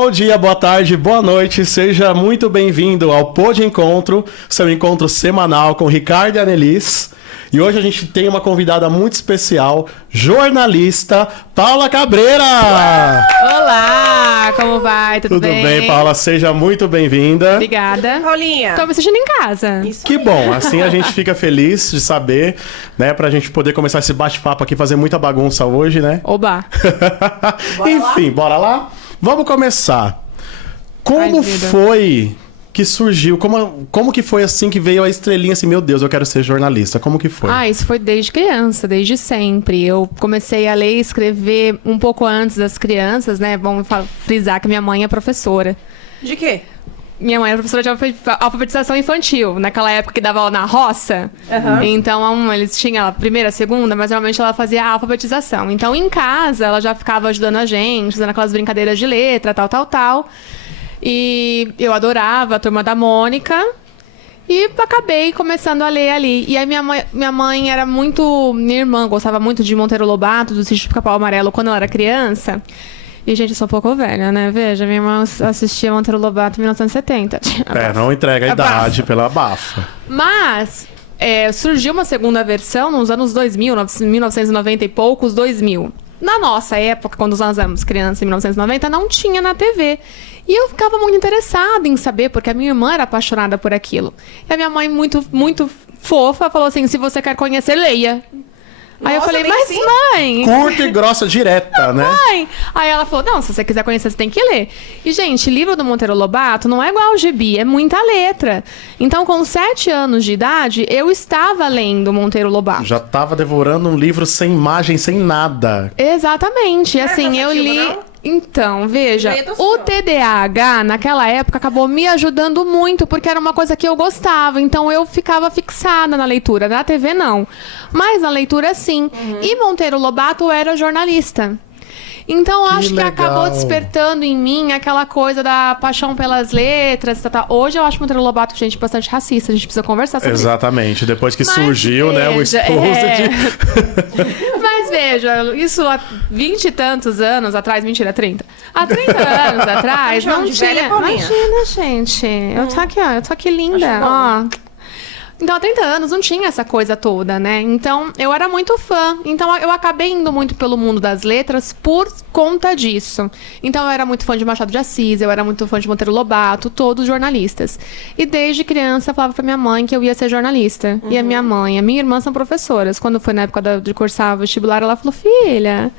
Bom dia, boa tarde, boa noite, seja muito bem-vindo ao Pod Encontro, seu encontro semanal com Ricardo e Anelis. E hoje a gente tem uma convidada muito especial, jornalista Paula Cabreira! Olá, como vai? Tudo bem? Tudo bem, Paula? Seja muito bem-vinda. Obrigada. Paulinha. Tô me sentindo em casa. Isso Que aí. bom, assim a gente fica feliz de saber, né, pra gente poder começar esse bate-papo aqui, fazer muita bagunça hoje, né? Oba. Enfim, bora lá? Vamos começar. Como Ai, vida. foi que surgiu? Como que foi assim que veio a estrelinha assim, meu Deus, eu quero ser jornalista? Como que foi? Isso foi desde criança, desde sempre. Eu comecei a ler e escrever um pouco antes das crianças, né? Vamos frisar que minha mãe é professora. De quê? Minha mãe era professora de alfabetização infantil, naquela época que dava aula na roça. Aham. Então, eles tinham a primeira, a segunda, mas normalmente ela fazia a alfabetização. Então, em casa, ela já ficava ajudando a gente, fazendo aquelas brincadeiras de letra, tal. E eu adorava a Turma da Mônica. E acabei começando a ler ali. E aí minha mãe era muito... Minha irmã gostava muito de Monteiro Lobato, do Sítio do Pica-Pau Amarelo, quando ela era criança. E, gente, eu sou um pouco velha, né? Veja, minha irmã assistia Monteiro Lobato em 1970. Não entrega a idade pela bafa. Mas surgiu uma segunda versão nos anos 2000, 1990 e poucos, 2000. Na nossa época, quando nós éramos crianças, em 1990, não tinha na TV. E eu ficava muito interessada em saber, porque a minha irmã era apaixonada por aquilo. E a minha mãe, muito, muito fofa, falou assim, se você quer conhecer, leia. Aí eu Nossa, falei, bem mas assim? mãe... Curta e grossa direta, né? Mãe! Aí ela falou, não, se você quiser conhecer, você tem que ler. E, gente, livro do Monteiro Lobato não é igual ao gibi, é muita letra. Então, com 7 anos de idade, eu estava lendo Monteiro Lobato. Já tava devorando um livro sem imagem, sem nada. Exatamente. Assim, eu cansativo, li... não? Então, veja, Leia do o céu. TDAH, naquela época, acabou me ajudando muito, porque era uma coisa que eu gostava. Então, eu ficava fixada na leitura. Na TV, não. Mas na leitura, sim. E Monteiro Lobato era jornalista. Então, eu Que acho que legal. acabou despertando em mim aquela coisa da paixão pelas letras. Hoje eu acho Monteiro Lobato, gente, bastante racista. A gente precisa conversar sobre isso. Exatamente. Depois que Mas surgiu, né, o veja, exposed. Mas veja, isso há 20 e tantos anos atrás, mentira, 30. Há 30 anos atrás, Tá me chamando não de velha, tinha. Paulinha? Imagina, gente. Eu tô aqui, ó, eu tô aqui linda, Acho ó. Então, há 30 anos não tinha essa coisa toda, né? Então, eu era muito fã. Então, eu acabei indo muito pelo mundo das letras por conta disso. Então, eu era muito fã de Machado de Assis, eu era muito fã de Monteiro Lobato, todos jornalistas. E desde criança, eu falava pra minha mãe que eu ia ser jornalista. E a minha mãe e a minha irmã são professoras. Quando foi na época de cursar vestibular, ela falou, filha...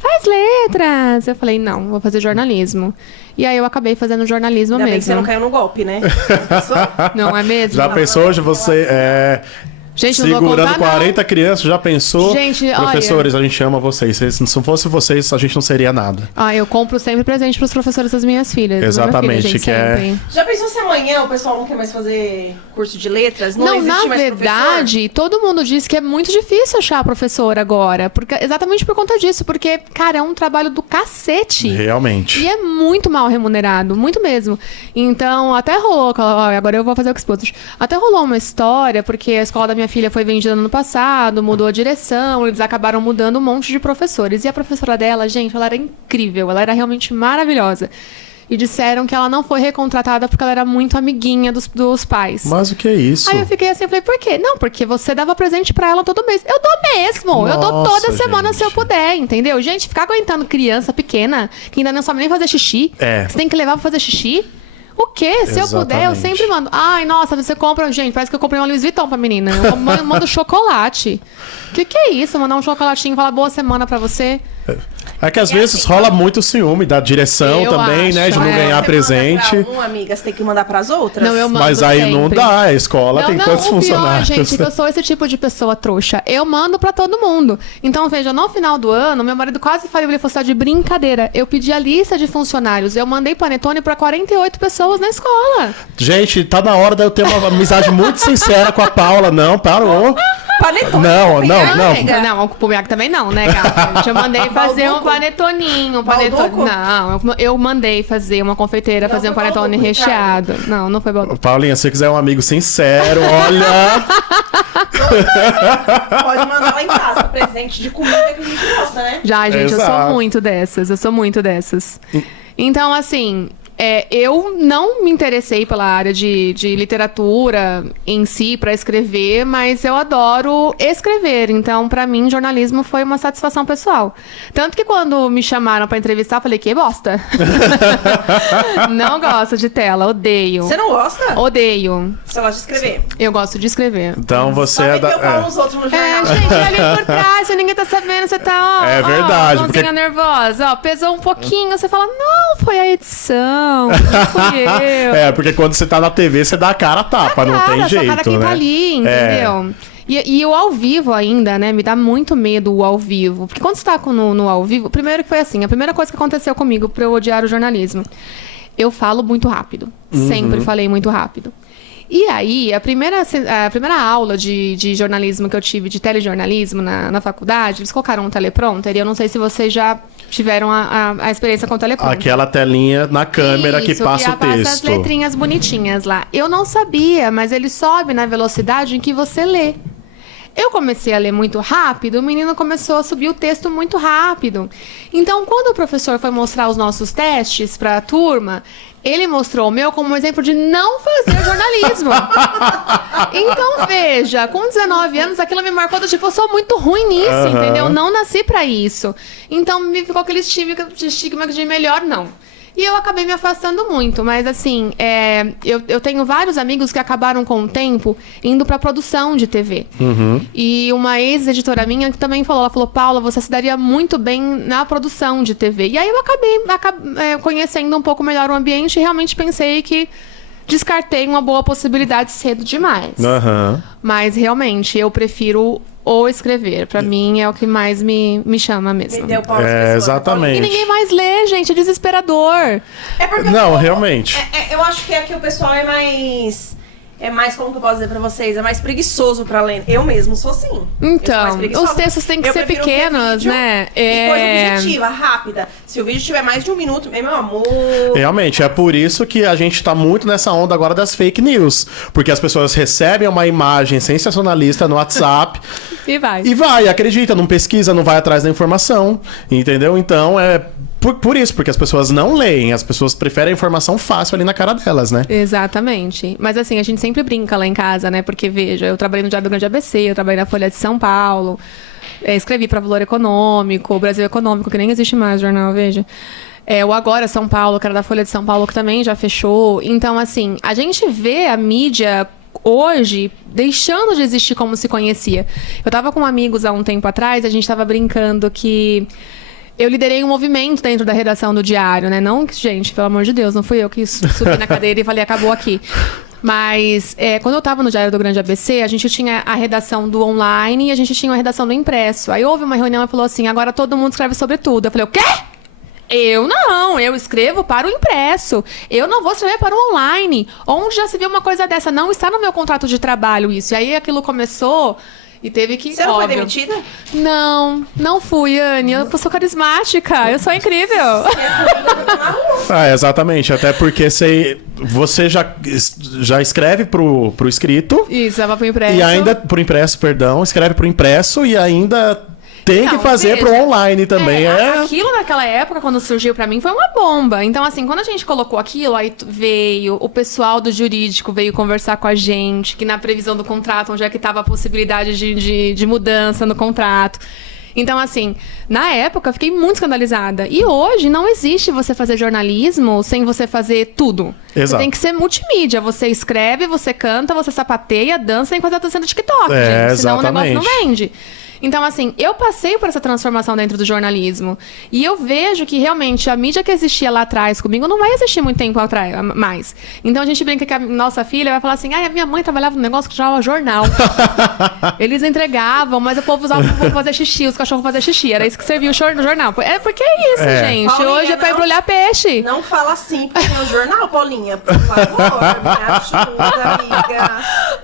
Faz letras! Eu falei, não, vou fazer jornalismo. E aí eu acabei fazendo jornalismo Ainda bem que você mesmo. não caiu no golpe, né? Não é mesmo? Já pensou hoje você Gente, não vou segurando contar, não. 40 crianças? Já pensou? Gente, Professores, a gente ama vocês. Se não fosse vocês, a gente não seria nada. Eu compro sempre presente pros professores das minhas filhas. Exatamente, Da minha filha, gente, que é- sempre. Já pensou se amanhã o pessoal não quer mais fazer curso de letras? Não, existe na mais verdade, todo mundo diz que é muito difícil achar professor agora. Exatamente por conta disso. Porque, cara, é um trabalho do cacete. Realmente. E é muito mal remunerado, muito mesmo. Então, até rolou, agora eu vou fazer o exposed. Até rolou uma história, porque a escola da minha filha foi vendida no ano passado, mudou a direção, eles acabaram mudando um monte de professores. E a professora dela, gente, ela era incrível, ela era realmente maravilhosa. E disseram que ela não foi recontratada porque ela era muito amiguinha dos pais. Mas o que é isso? Aí eu fiquei assim, eu falei, por quê? Não, porque você dava presente pra ela todo mês. Eu dou mesmo, eu dou Nossa, toda semana se eu gente. puder, entendeu? Gente, ficar aguentando criança pequena, que ainda não sabe nem fazer xixi, É. você tem que levar pra fazer xixi. O quê? Se eu puder, eu Exatamente. sempre mando. Ai, nossa, você compra... Gente, parece que eu comprei uma Louis Vuitton pra menina. Eu mando chocolate. Que é isso? Mandar um chocolatinho e falar boa semana pra você? É que às vezes rola muito ciúme da direção Eu também, né? De acho, não é. ganhar Você presente. manda pra uma amiga, você tem que mandar pras outras? Não, eu mando Mas aí não sempre. dá, a escola tem quantos o pior, funcionários? gente, que eu sou esse tipo de pessoa trouxa. Eu mando pra todo mundo. Então, veja, no final do ano, meu marido quase faliu, ele falou assim, de brincadeira. Eu pedi a lista de funcionários. Eu mandei panetone pra 48 pessoas na escola. Gente, tá na hora de eu ter uma amizade muito sincera com a Paula. Não, parou. Panetone. Não, não. Amiga, não, o Pumiac também não, né, gata? Eu mandei fazer um panetoninho. Balduco? Não, eu mandei fazer uma confeiteira, Não fazer um foi panetone Balduco, recheado. Não foi balduco. Paulinha, se você quiser um amigo sincero, olha. Pode mandar lá em casa, presente de comida que a gente gosta, né? Já, gente, eu Exato. sou muito dessas. Então, assim, eu não me interessei pela área de literatura em si para escrever, mas eu adoro escrever. Então, para mim, jornalismo foi uma satisfação pessoal. Tanto que quando me chamaram para entrevistar, eu falei, que bosta. Não gosto de tela, odeio. Você não gosta? Odeio. Você gosta de escrever? Eu gosto de escrever. Então você Só é meteu o pau nos outros no jornal. Gente, ali por trás, ninguém tá sabendo, você tá, ó. É verdade, Mãozinha porque- nervosa, ó, pesou um pouquinho, você fala, não, foi a edição, não fui eu. Porque quando você tá na TV, você dá a cara a tapa, não tem Sua jeito, cara quem né? tá ali, entendeu? E o ao vivo ainda, né? Me dá muito medo o ao vivo. Porque quando você tá no ao vivo... Primeiro que foi assim, a primeira coisa que aconteceu comigo pra eu odiar o jornalismo. Eu falo muito rápido. Sempre falei muito rápido. E aí, a primeira aula de jornalismo que eu tive, de telejornalismo na faculdade, eles colocaram um teleprompter. E eu não sei se vocês já tiveram a experiência com o teleprompter. Aquela telinha na câmera que Isso, passa o passa as texto. letrinhas bonitinhas lá. Eu não sabia, mas ele sobe na velocidade em que você lê. Eu comecei a ler muito rápido, o menino começou a subir o texto muito rápido. Então, quando o professor foi mostrar os nossos testes para a turma, ele mostrou o meu como um exemplo de não fazer jornalismo. Então, veja, com 19 anos, aquilo me marcou do tipo, eu sou muito ruim nisso, entendeu? Não nasci para isso. Então, me ficou aquele estigma de melhor não. E eu acabei me afastando muito, mas assim, eu tenho vários amigos que acabaram com o tempo indo pra produção de TV. E uma ex-editora minha que também falou, ela falou, Paula, você se daria muito bem na produção de TV. E aí eu acabei conhecendo um pouco melhor o ambiente e realmente pensei que descartei uma boa possibilidade cedo demais. Aham. Mas realmente, eu prefiro ou escrever. Pra mim, é o que mais me chama mesmo. Meteu o pau nas pessoas. Exatamente. E ninguém mais lê, gente, é desesperador. É porque Não, realmente. eu acho que aqui o pessoal é mais... É mais, como que eu posso dizer pra vocês? É mais preguiçoso pra ler. Eu mesmo sou assim. Eu sou mais Então, preguiçosa. os textos têm que Eu ser prefiro ver pequenos, vídeo né? E coisa objetiva, rápida. Se o vídeo tiver mais de 1 minuto, meu amor... Realmente, é por isso que a gente tá muito nessa onda agora das fake news. Porque as pessoas recebem uma imagem sensacionalista no WhatsApp E vai. e vai, acredita, não pesquisa, não vai atrás da informação, entendeu? Então, é por isso, porque as pessoas não leem, as pessoas preferem a informação fácil ali na cara delas, né? Exatamente. Mas assim, a gente sempre brinca lá em casa, né? Porque, veja, eu trabalhei no Diário do Grande ABC, eu trabalhei na Folha de São Paulo, escrevi pra Valor Econômico, Brasil Econômico, que nem existe mais o jornal, veja. O Agora São Paulo, que era da Folha de São Paulo, que também já fechou. Então, assim, a gente vê a mídia hoje deixando de existir como se conhecia. Eu tava com amigos há um tempo atrás, a gente tava brincando que eu liderei um movimento dentro da redação do Diário, né? Não, gente, pelo amor de Deus, não fui eu que subi na cadeira e falei, acabou aqui. Mas quando eu tava no Diário do Grande ABC, a gente tinha a redação do online e a gente tinha a redação do impresso. Aí houve uma reunião e falou assim, agora todo mundo escreve sobre tudo. Eu falei, o quê? Eu não, eu escrevo para o impresso. Eu não vou escrever para o online. Onde já se viu uma coisa dessa? Não está no meu contrato de trabalho isso. E aí aquilo começou e teve que... Você não foi óbvio. demitida? Não fui, Anne. Eu sou carismática. Eu sou incrível. Exatamente, até porque você já escreve pro escrito Isso, ela foi impresso. e ainda pro impresso, perdão, escreve pro impresso e ainda tem que Não, fazer veja, pro online também. Aquilo naquela época, quando surgiu pra mim, foi uma bomba. Então, assim, quando a gente colocou aquilo, aí veio o pessoal do jurídico, veio conversar com a gente, que na previsão do contrato, onde é que tava a possibilidade de mudança no contrato. Então, assim, na época, eu fiquei muito escandalizada. E hoje, não existe você fazer jornalismo sem você fazer tudo. Exato. Você tem que ser multimídia. Você escreve, você canta, você sapateia, dança, tem que fazer a dança de TikTok, gente. Senão o negócio não vende. Então, assim, eu passei por essa transformação dentro do jornalismo. E eu vejo que, realmente, a mídia que existia lá atrás comigo não vai existir muito tempo mais. Então, a gente brinca que a nossa filha vai falar assim, a minha mãe trabalhava num negócio que chamava jornal. Eles entregavam, mas o povo usava pra fazer xixi, os cachorros fazer xixi. Era isso que servia o jornal. É porque é isso, gente. Paulinha, Hoje é pra embrulhar peixe. Não fala assim porque tem o jornal, Paulinha. Por favor, me ajuda, amiga.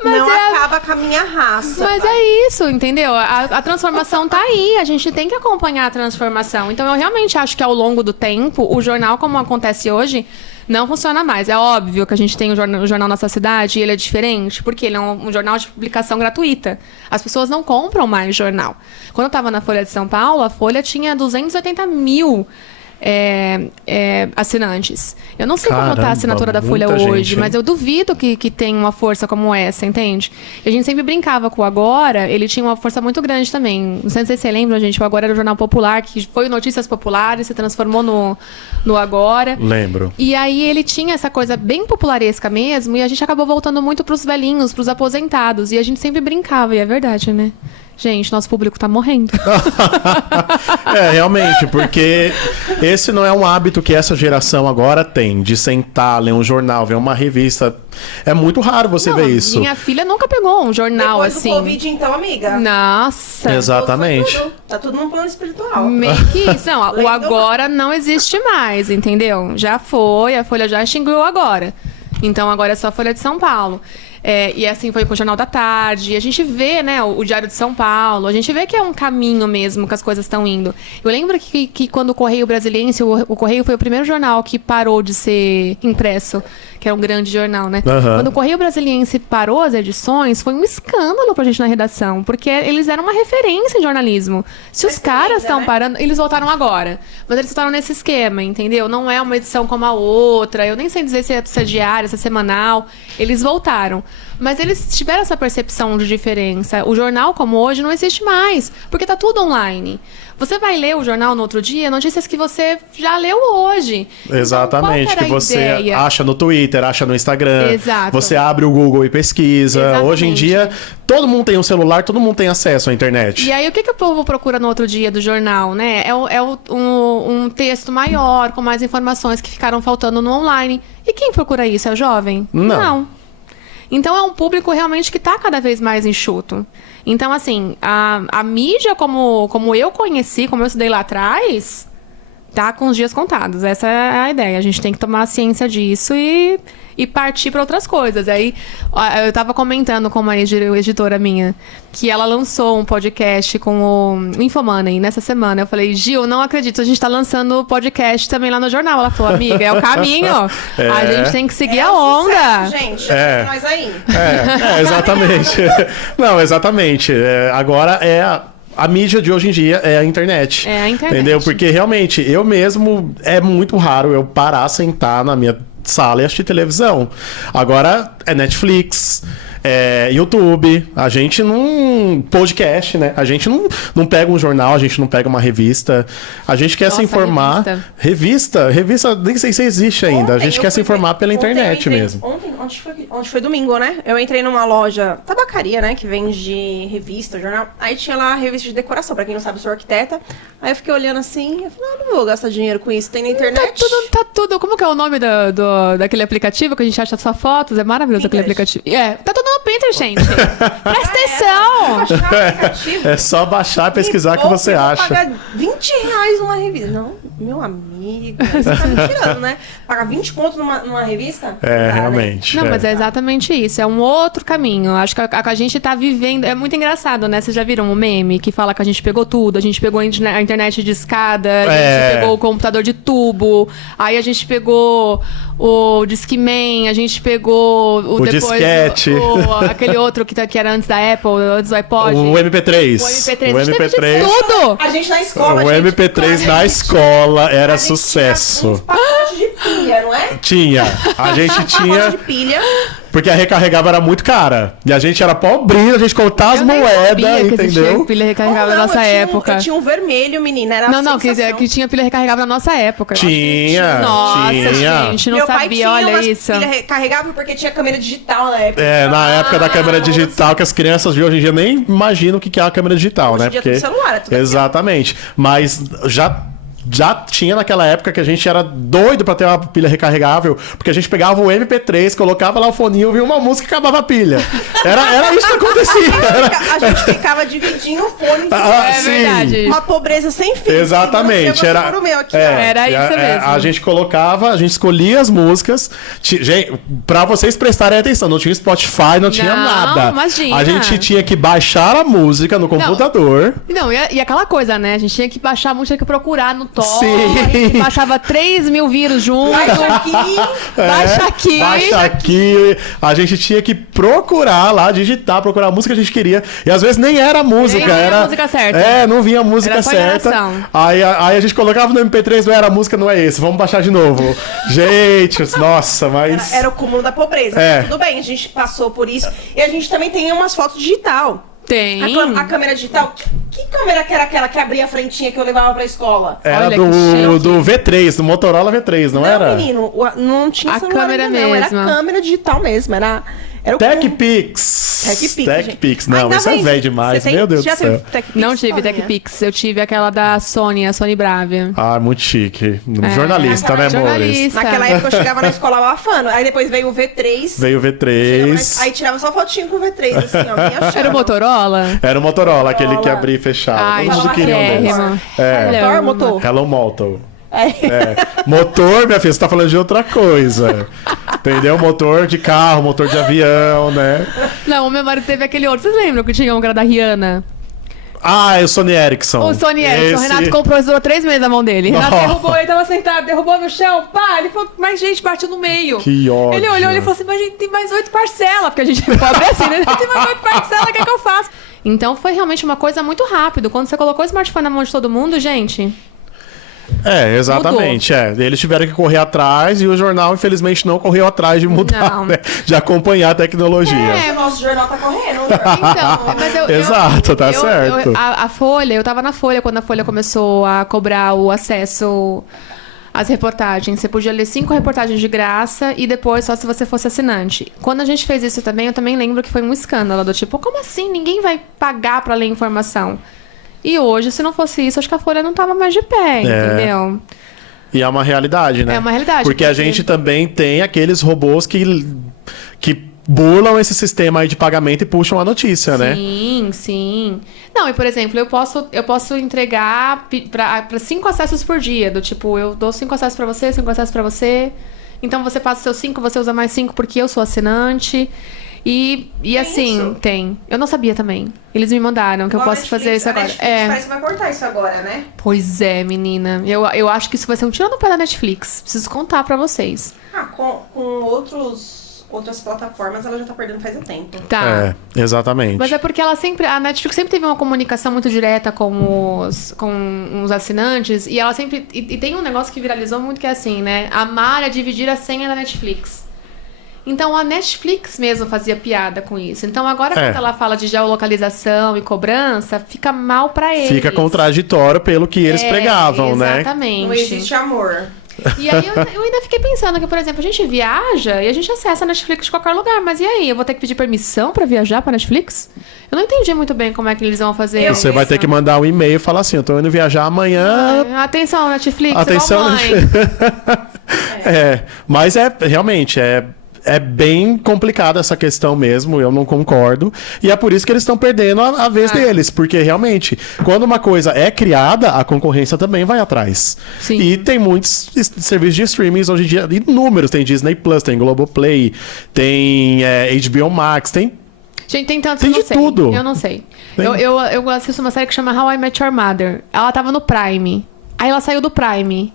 Mas não acaba com a minha raça. Mas é isso, entendeu? A transformação tá aí, a gente tem que acompanhar a transformação. Então, eu realmente acho que ao longo do tempo, o jornal, como acontece hoje, não funciona mais. É óbvio que a gente tem o jornal Nossa Cidade e ele é diferente, porque ele é um jornal de publicação gratuita. As pessoas não compram mais jornal. Quando eu estava na Folha de São Paulo, a Folha tinha 280 mil assinantes. Eu não sei como tá Caramba, a assinatura da Folha muita hoje, gente, hein? mas eu duvido que tenha uma força como essa, entende? E a gente sempre brincava com o Agora, ele tinha uma força muito grande também. Não sei se você lembra, gente, o Agora era o Jornal Popular, que foi o Notícias Populares, se transformou no Agora. Lembro. E aí ele tinha essa coisa bem popularesca mesmo, e a gente acabou voltando muito pros velhinhos, pros aposentados. E a gente sempre brincava, e é verdade, né? Gente, nosso público tá morrendo. Realmente, porque esse não é um hábito que essa geração agora tem, de sentar, ler um jornal, ver uma revista. É muito raro você Não, ver isso. Minha filha nunca pegou um jornal Depois assim. do Covid, então, amiga. Nossa. Exatamente. Tá tudo num plano espiritual. Meio que isso. Não, o Lendo- Agora não existe mais, entendeu? Já foi, a Folha já extinguiu o Agora. Então agora é só a Folha de São Paulo. E assim foi com o Jornal da Tarde. E a gente vê, né, o Diário de São Paulo. A gente vê que é um caminho mesmo que as coisas estão indo. Eu lembro que quando o Correio Brasiliense, o Correio foi o primeiro jornal que parou de ser impresso, que era um grande jornal, né? Aham. Quando o Correio Brasiliense parou as edições, foi um escândalo pra gente na redação, porque eles eram uma referência em jornalismo. Se os Mas caras ainda, estão né? parando, eles voltaram agora. Mas eles voltaram nesse esquema, entendeu? Não é uma edição como a outra. Eu nem sei dizer se é diária, se é semanal. Eles voltaram. Mas eles tiveram essa percepção de diferença. O jornal, como hoje, não existe mais, porque tá tudo online. Você vai ler o jornal no outro dia, notícias que você já leu hoje. Exatamente, então, qual que era a você ideia? acha no Twitter, acha no Instagram. Exato. Você abre o Google e pesquisa. Exatamente. Hoje em dia, todo mundo tem um celular, todo mundo tem acesso à internet. E aí, o que o povo procura no outro dia do jornal, né? Um texto maior, com mais informações que ficaram faltando no online. E quem procura isso? É o jovem? Não. Então, é um público realmente que está cada vez mais enxuto. Então, assim, a mídia, como eu conheci, como eu estudei lá atrás, tá com os dias contados. Essa é a ideia. A gente tem que tomar ciência disso e partir para outras coisas. Aí, eu tava comentando com uma editora minha que ela lançou um podcast com o Infomoney nessa semana. Eu falei, Gil, não acredito, a gente tá lançando podcast também lá no jornal. Ela falou, amiga, é o caminho. A gente tem que seguir a onda. Sucesso, gente, já tem nós aí. Exatamente. Não, exatamente. Agora a mídia de hoje em dia é a internet. É a internet. Entendeu? Porque realmente, eu mesmo, é muito raro eu parar, sentar na minha sala e assistir televisão. Agora é Netflix, é YouTube, a gente não... Podcast, né? A gente não pega um jornal, a gente não pega uma revista. A gente quer Nossa, se informar... Revista, nem sei se existe ainda. A Ontem gente eu quer se fui informar ver- pela ontem eu internet entrei- mesmo. Ontem foi domingo, né? Eu entrei numa loja, tabacaria, né? Que vende revista, jornal. Aí tinha lá a revista de decoração, pra quem não sabe, eu sou arquiteta. Aí eu fiquei olhando assim, eu falei, não vou gastar dinheiro com isso, tem na internet. Tá tudo. Como que é o nome daquele aplicativo que a gente acha só fotos? É maravilhoso aquele Pinterest. aplicativo. Tá tudo no Pinterest, gente. Presta atenção. Baixar o aplicativo. É só baixar e pesquisar o que você Eu vou acha. pagar R$20 numa revista. Não, meu amigo, você tá me tirando, né? Pagar 20 conto numa revista? Não dá, né? Realmente. Não, mas é exatamente isso. É um outro caminho. Acho que a gente tá vivendo... É muito engraçado, né? Vocês já viram um meme que fala que a gente pegou tudo? A gente pegou a internet de escada, a gente pegou o computador de tubo, aí a gente pegou o Discman, a gente pegou O disquete. aquele outro que era antes da Apple, antes do iPod. O MP3. O MP3. O A gente teve de MP3. tudo! A gente na escola, O gente, MP3 na escola era a gente sucesso. Tinha uns pacotes de pilha, não é? Tinha. A gente Pacote tinha. de pilha. Porque a recarregável era muito cara. E a gente era pobrinho, a gente contava as Eu nem moedas, sabia que existia entendeu? pilha recarregável Ou na não, nossa época. Eu tinha um vermelho, menina. Era Não, sensação. que tinha pilha recarregável na nossa época. Tinha. Nossa, tinha. gente, não Meu pai sabia, tinha olha umas isso. pilha recarregável porque tinha câmera digital na época. Na época da câmera nossa. digital, que as crianças de hoje em dia nem imaginam o que é a câmera digital, Hoje né? em dia é tudo celular, é tudo aqui, ó. Exatamente. Mas já tinha naquela época que a gente era doido pra ter uma pilha recarregável, porque a gente pegava o MP3, colocava lá o foninho, ouvia uma música e acabava a pilha. Era isso que acontecia. A gente ficava dividindo o fone. É sim. verdade. Uma pobreza sem fim. Exatamente. Segura o meu aqui, ó. Era isso mesmo. A gente colocava, a gente escolhia as músicas. Gente, pra vocês prestarem atenção, não tinha Spotify, não tinha Não, nada. imagina. A gente tinha que baixar a música no computador. Não, e aquela coisa, né? A gente tinha que baixar a música, tinha que procurar no Sim. baixava 3 mil vírus junto. Baixa aqui. Baixa aqui. Baixa aqui. A gente tinha que procurar lá, digitar, procurar a música que a gente queria. E às vezes nem era a música. Nem vinha era a música certa. Não vinha a música Era só certa. enganação. Aí a gente colocava no MP3, não era a música, não é esse. Vamos baixar de novo. Gente, nossa, mas... Era o cúmulo da pobreza. É. Tudo bem, a gente passou por isso. E a gente também tem umas fotos digital. Tem. A câmera digital. Que câmera que era aquela que abria a frentinha que eu levava pra escola? Era Olha que chique. do V3, do Motorola V3, não era? Menino, não tinha A celular câmera ainda, não. Era mesma. câmera digital mesmo. Era o TechPix. TechPix. TechPix. gente. Não, Ainda isso é bem, velho demais, você tem- meu Deus do já céu. teve TechPix, Não tive Paulinha? TechPix, eu tive aquela da Sony, a Sony Bravia. Ah, muito chique. Jornalista, né, amores? Jornalista. Naquela época eu chegava na escola abafando. Aí depois veio o V3. Veio o V3. Aí tirava só fotinho com o V3, assim, ó. Bem achando. Era o Motorola? Era o Motorola, aquele que Motorola. abria e fechava. Ai, Todo mundo queria um chiquérrimo. desse. É. Motor, motor. Hello Moto. É. É. Motor, minha filha, você tá falando de outra coisa. Entendeu? Motor de carro, motor de avião, né? Não, o meu marido teve aquele outro. Vocês lembram que tinha um que era da Rihanna? Ah, é o Sony Ericsson. O Sony Ericsson. O Esse- Renato comprou, durou 3 meses na mão dele. Renato Nossa. derrubou, ele tava sentado, derrubou no chão. Pá, ele falou, mas gente, partiu no meio. Que ódio. Ele olhou e falou assim, mas gente, tem mais 8 parcelas. Porque a gente é pobre assim, né? Tem mais 8 parcelas, o que é que eu faço? Então foi realmente uma coisa muito rápido. Quando você colocou o smartphone na mão de todo mundo, gente... É, exatamente. Eles tiveram que correr atrás e o jornal, infelizmente, não correu atrás de mudar, Não. né? De acompanhar a tecnologia. O nosso jornal tá correndo. Então, mas Exato, tá certo. A Folha, eu tava na Folha quando a Folha começou a cobrar o acesso às reportagens. Você podia ler 5 reportagens de graça e depois só se você fosse assinante. Quando a gente fez isso também, eu também lembro que foi um escândalo do tipo, como assim? Ninguém vai pagar pra ler informação. E hoje, se não fosse isso, acho que a Folha não tava mais de pé, entendeu? E é uma realidade, né? É uma realidade, Porque a porque- gente também tem aqueles robôs que burlam esse sistema aí de pagamento e puxam a notícia, né? Sim, sim. Não, e por exemplo, eu posso entregar para 5 acessos por dia. Do tipo, eu dou 5 acessos pra você, 5 acessos pra você. Então você passa os seus 5, você usa mais 5 porque eu sou assinante. E assim, isso? tem. Eu não sabia também. Eles me mandaram que eu posso fazer isso agora. Parece que vai cortar isso agora, né? Pois é, menina. Eu acho que isso vai ser um tiro no pé da Netflix. Preciso contar pra vocês. Com outras plataformas ela já tá perdendo faz um tempo. Tá. É, exatamente. Mas é porque a Netflix sempre teve uma comunicação muito direta com os assinantes e ela sempre. E tem um negócio que viralizou muito que é assim, né? Amar é dividir a senha da Netflix. Então a Netflix mesmo fazia piada com isso. Então agora quando ela fala de geolocalização e cobrança, fica mal pra eles. Fica contraditório pelo que eles pregavam, né? Exatamente. Não existe amor. E aí eu ainda fiquei pensando que, por exemplo, a gente viaja e a gente acessa a Netflix de qualquer lugar. Mas e aí? Eu vou ter que pedir permissão pra viajar pra Netflix? Eu não entendi muito bem como é que eles vão fazer Você vai ter que mandar um e-mail e falar assim, eu tô indo viajar amanhã. Atenção, Netflix. Atenção, mamãe. Mas realmente é bem complicada essa questão mesmo, eu não concordo. E é por isso que eles estão perdendo a vez deles. Porque realmente, quando uma coisa é criada, a concorrência também vai atrás. Sim. E tem muitos serviços de streaming hoje em dia, inúmeros. Tem Disney Plus, tem Globoplay, tem HBO Max, tem. Gente, tem tantos Tem que eu não de sei. tudo. Eu não sei. Tem. Eu assisto uma série que chama How I Met Your Mother. Ela tava no Prime. Aí ela saiu do Prime.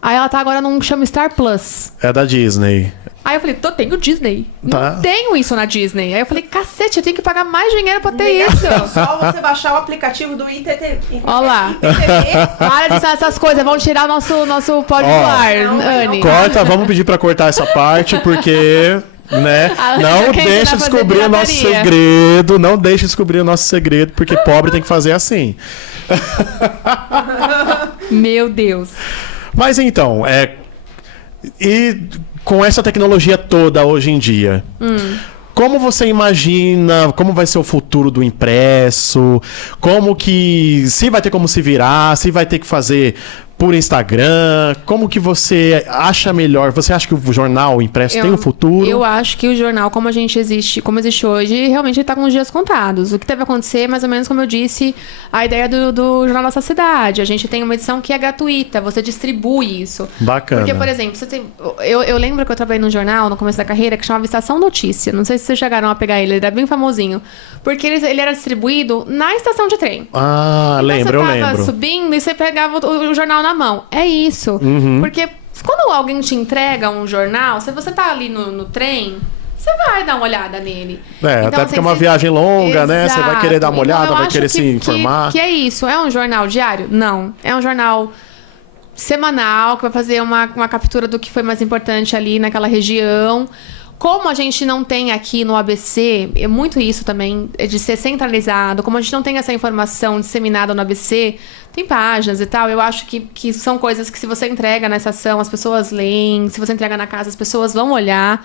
Aí ela tá agora num que chama Star Plus. É da Disney. Aí eu falei, tenho Disney. Tá. Não tenho isso na Disney. Aí eu falei, cacete, eu tenho que pagar mais dinheiro pra ter isso. Só você baixar o aplicativo do ITT. Ó lá. IPTV. Para de usar essas coisas, vão tirar nosso pódio Ó, do ar, não, Anne. Corta, vamos pedir pra cortar essa parte, porque. Né? A Anne Não já quer deixe ensinar a fazer descobrir o nosso pirataria. segredo. Não deixe descobrir o nosso segredo, porque pobre tem que fazer assim. Meu Deus. Mas então, e com essa tecnologia toda hoje em dia, como você imagina, como vai ser o futuro do impresso? Como que, se vai ter como se virar, se vai ter que fazer por Instagram? Como que você acha melhor? Você acha que o jornal impresso tem um futuro? Eu acho que o jornal, como existe hoje, realmente está com os dias contados. O que deve acontecer, mais ou menos como eu disse, a ideia do Jornal Nossa Cidade. A gente tem uma edição que é gratuita, você distribui isso. Bacana. Porque, por exemplo, eu lembro que eu trabalhei num jornal no começo da carreira que chamava Estação Notícia. Não sei se vocês chegaram a pegar ele era bem famosinho. Porque ele era distribuído na estação de trem. Ah, Então, lembro, eu você tava lembro. subindo e você pegava o jornal na mão. É isso. Porque quando alguém te entrega um jornal, se você tá ali no trem, você vai dar uma olhada nele. Até assim, porque é uma viagem longa, né? Você vai querer dar uma Então, olhada, eu vai acho querer se informar. Que é isso. É um jornal diário? Não. É um jornal semanal que vai fazer uma captura do que foi mais importante ali naquela região. Como a gente não tem aqui no ABC, é muito isso também, de ser centralizado, como a gente não tem essa informação disseminada no ABC, tem páginas e tal, eu acho que são coisas que se você entrega na estação, as pessoas leem, se você entrega na casa, as pessoas vão olhar.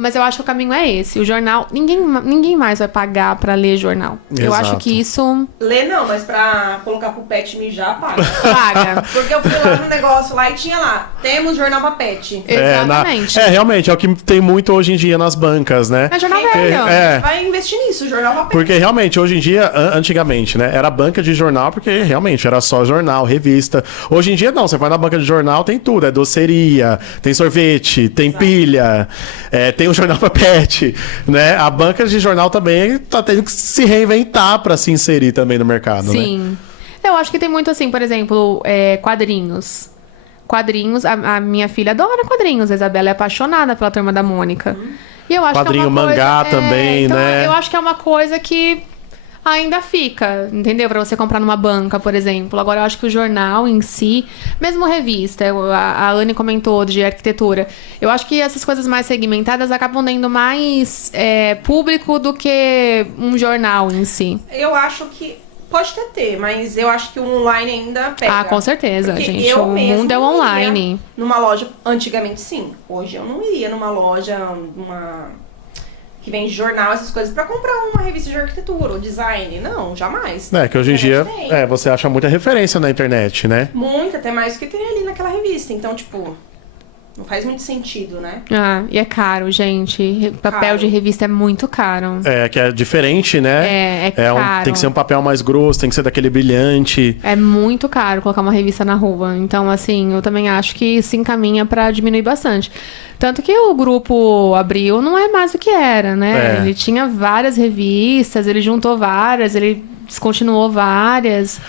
Mas eu acho que o caminho é esse. O jornal, ninguém mais vai pagar pra ler jornal. Exato. Eu acho que isso... Lê não, mas pra colocar pro pet mijar, paga. Paga. Porque eu fui lá no negócio lá e tinha lá, temos jornal pra pet. Exatamente. Realmente, é o que tem muito hoje em dia nas bancas, né? É jornal Quem velho. vai investir nisso, jornal pra pet. Porque realmente, hoje em dia, antigamente, né? Era banca de jornal, porque realmente era só jornal, revista. Hoje em dia, não. Você vai na banca de jornal, tem tudo. É doceria, tem sorvete, tem pilha, tem o jornal pra pet, né? A banca de jornal também tá tendo que se reinventar pra se inserir também no mercado, né? Sim. Eu acho que tem muito assim, por exemplo, quadrinhos. Quadrinhos, a minha filha adora quadrinhos. A Isabela é apaixonada pela Turma da Mônica. E eu acho Quadrinho, que é uma mangá coisa, também, então, né? Eu acho que é uma coisa que ainda fica, entendeu? Pra você comprar numa banca, por exemplo. Agora, eu acho que o jornal em si, mesmo revista, a Anne comentou de arquitetura, eu acho que essas coisas mais segmentadas acabam tendo mais público do que um jornal em si. Eu acho que pode ter, mas eu acho que o online ainda pega. Ah, com certeza, Porque gente. eu O mesmo mundo é não online. ia numa loja, antigamente sim. Hoje eu não iria numa loja, que vende jornal, essas coisas, pra comprar uma revista de arquitetura ou design. Não, jamais. Que hoje em dia Tem. você acha muita referência na internet, né? Muita, até mais do que tem ali naquela revista. Então, tipo, não faz muito sentido, né? Ah, e é caro, gente. Papel Caro. de revista é muito caro. Que é diferente, né? É caro. Tem que ser um papel mais grosso, tem que ser daquele brilhante. É muito caro colocar uma revista na rua. Então, assim, eu também acho que se encaminha pra diminuir bastante. Tanto que o grupo Abril não é mais o que era, né? Ele tinha várias revistas, ele juntou várias, ele descontinuou várias.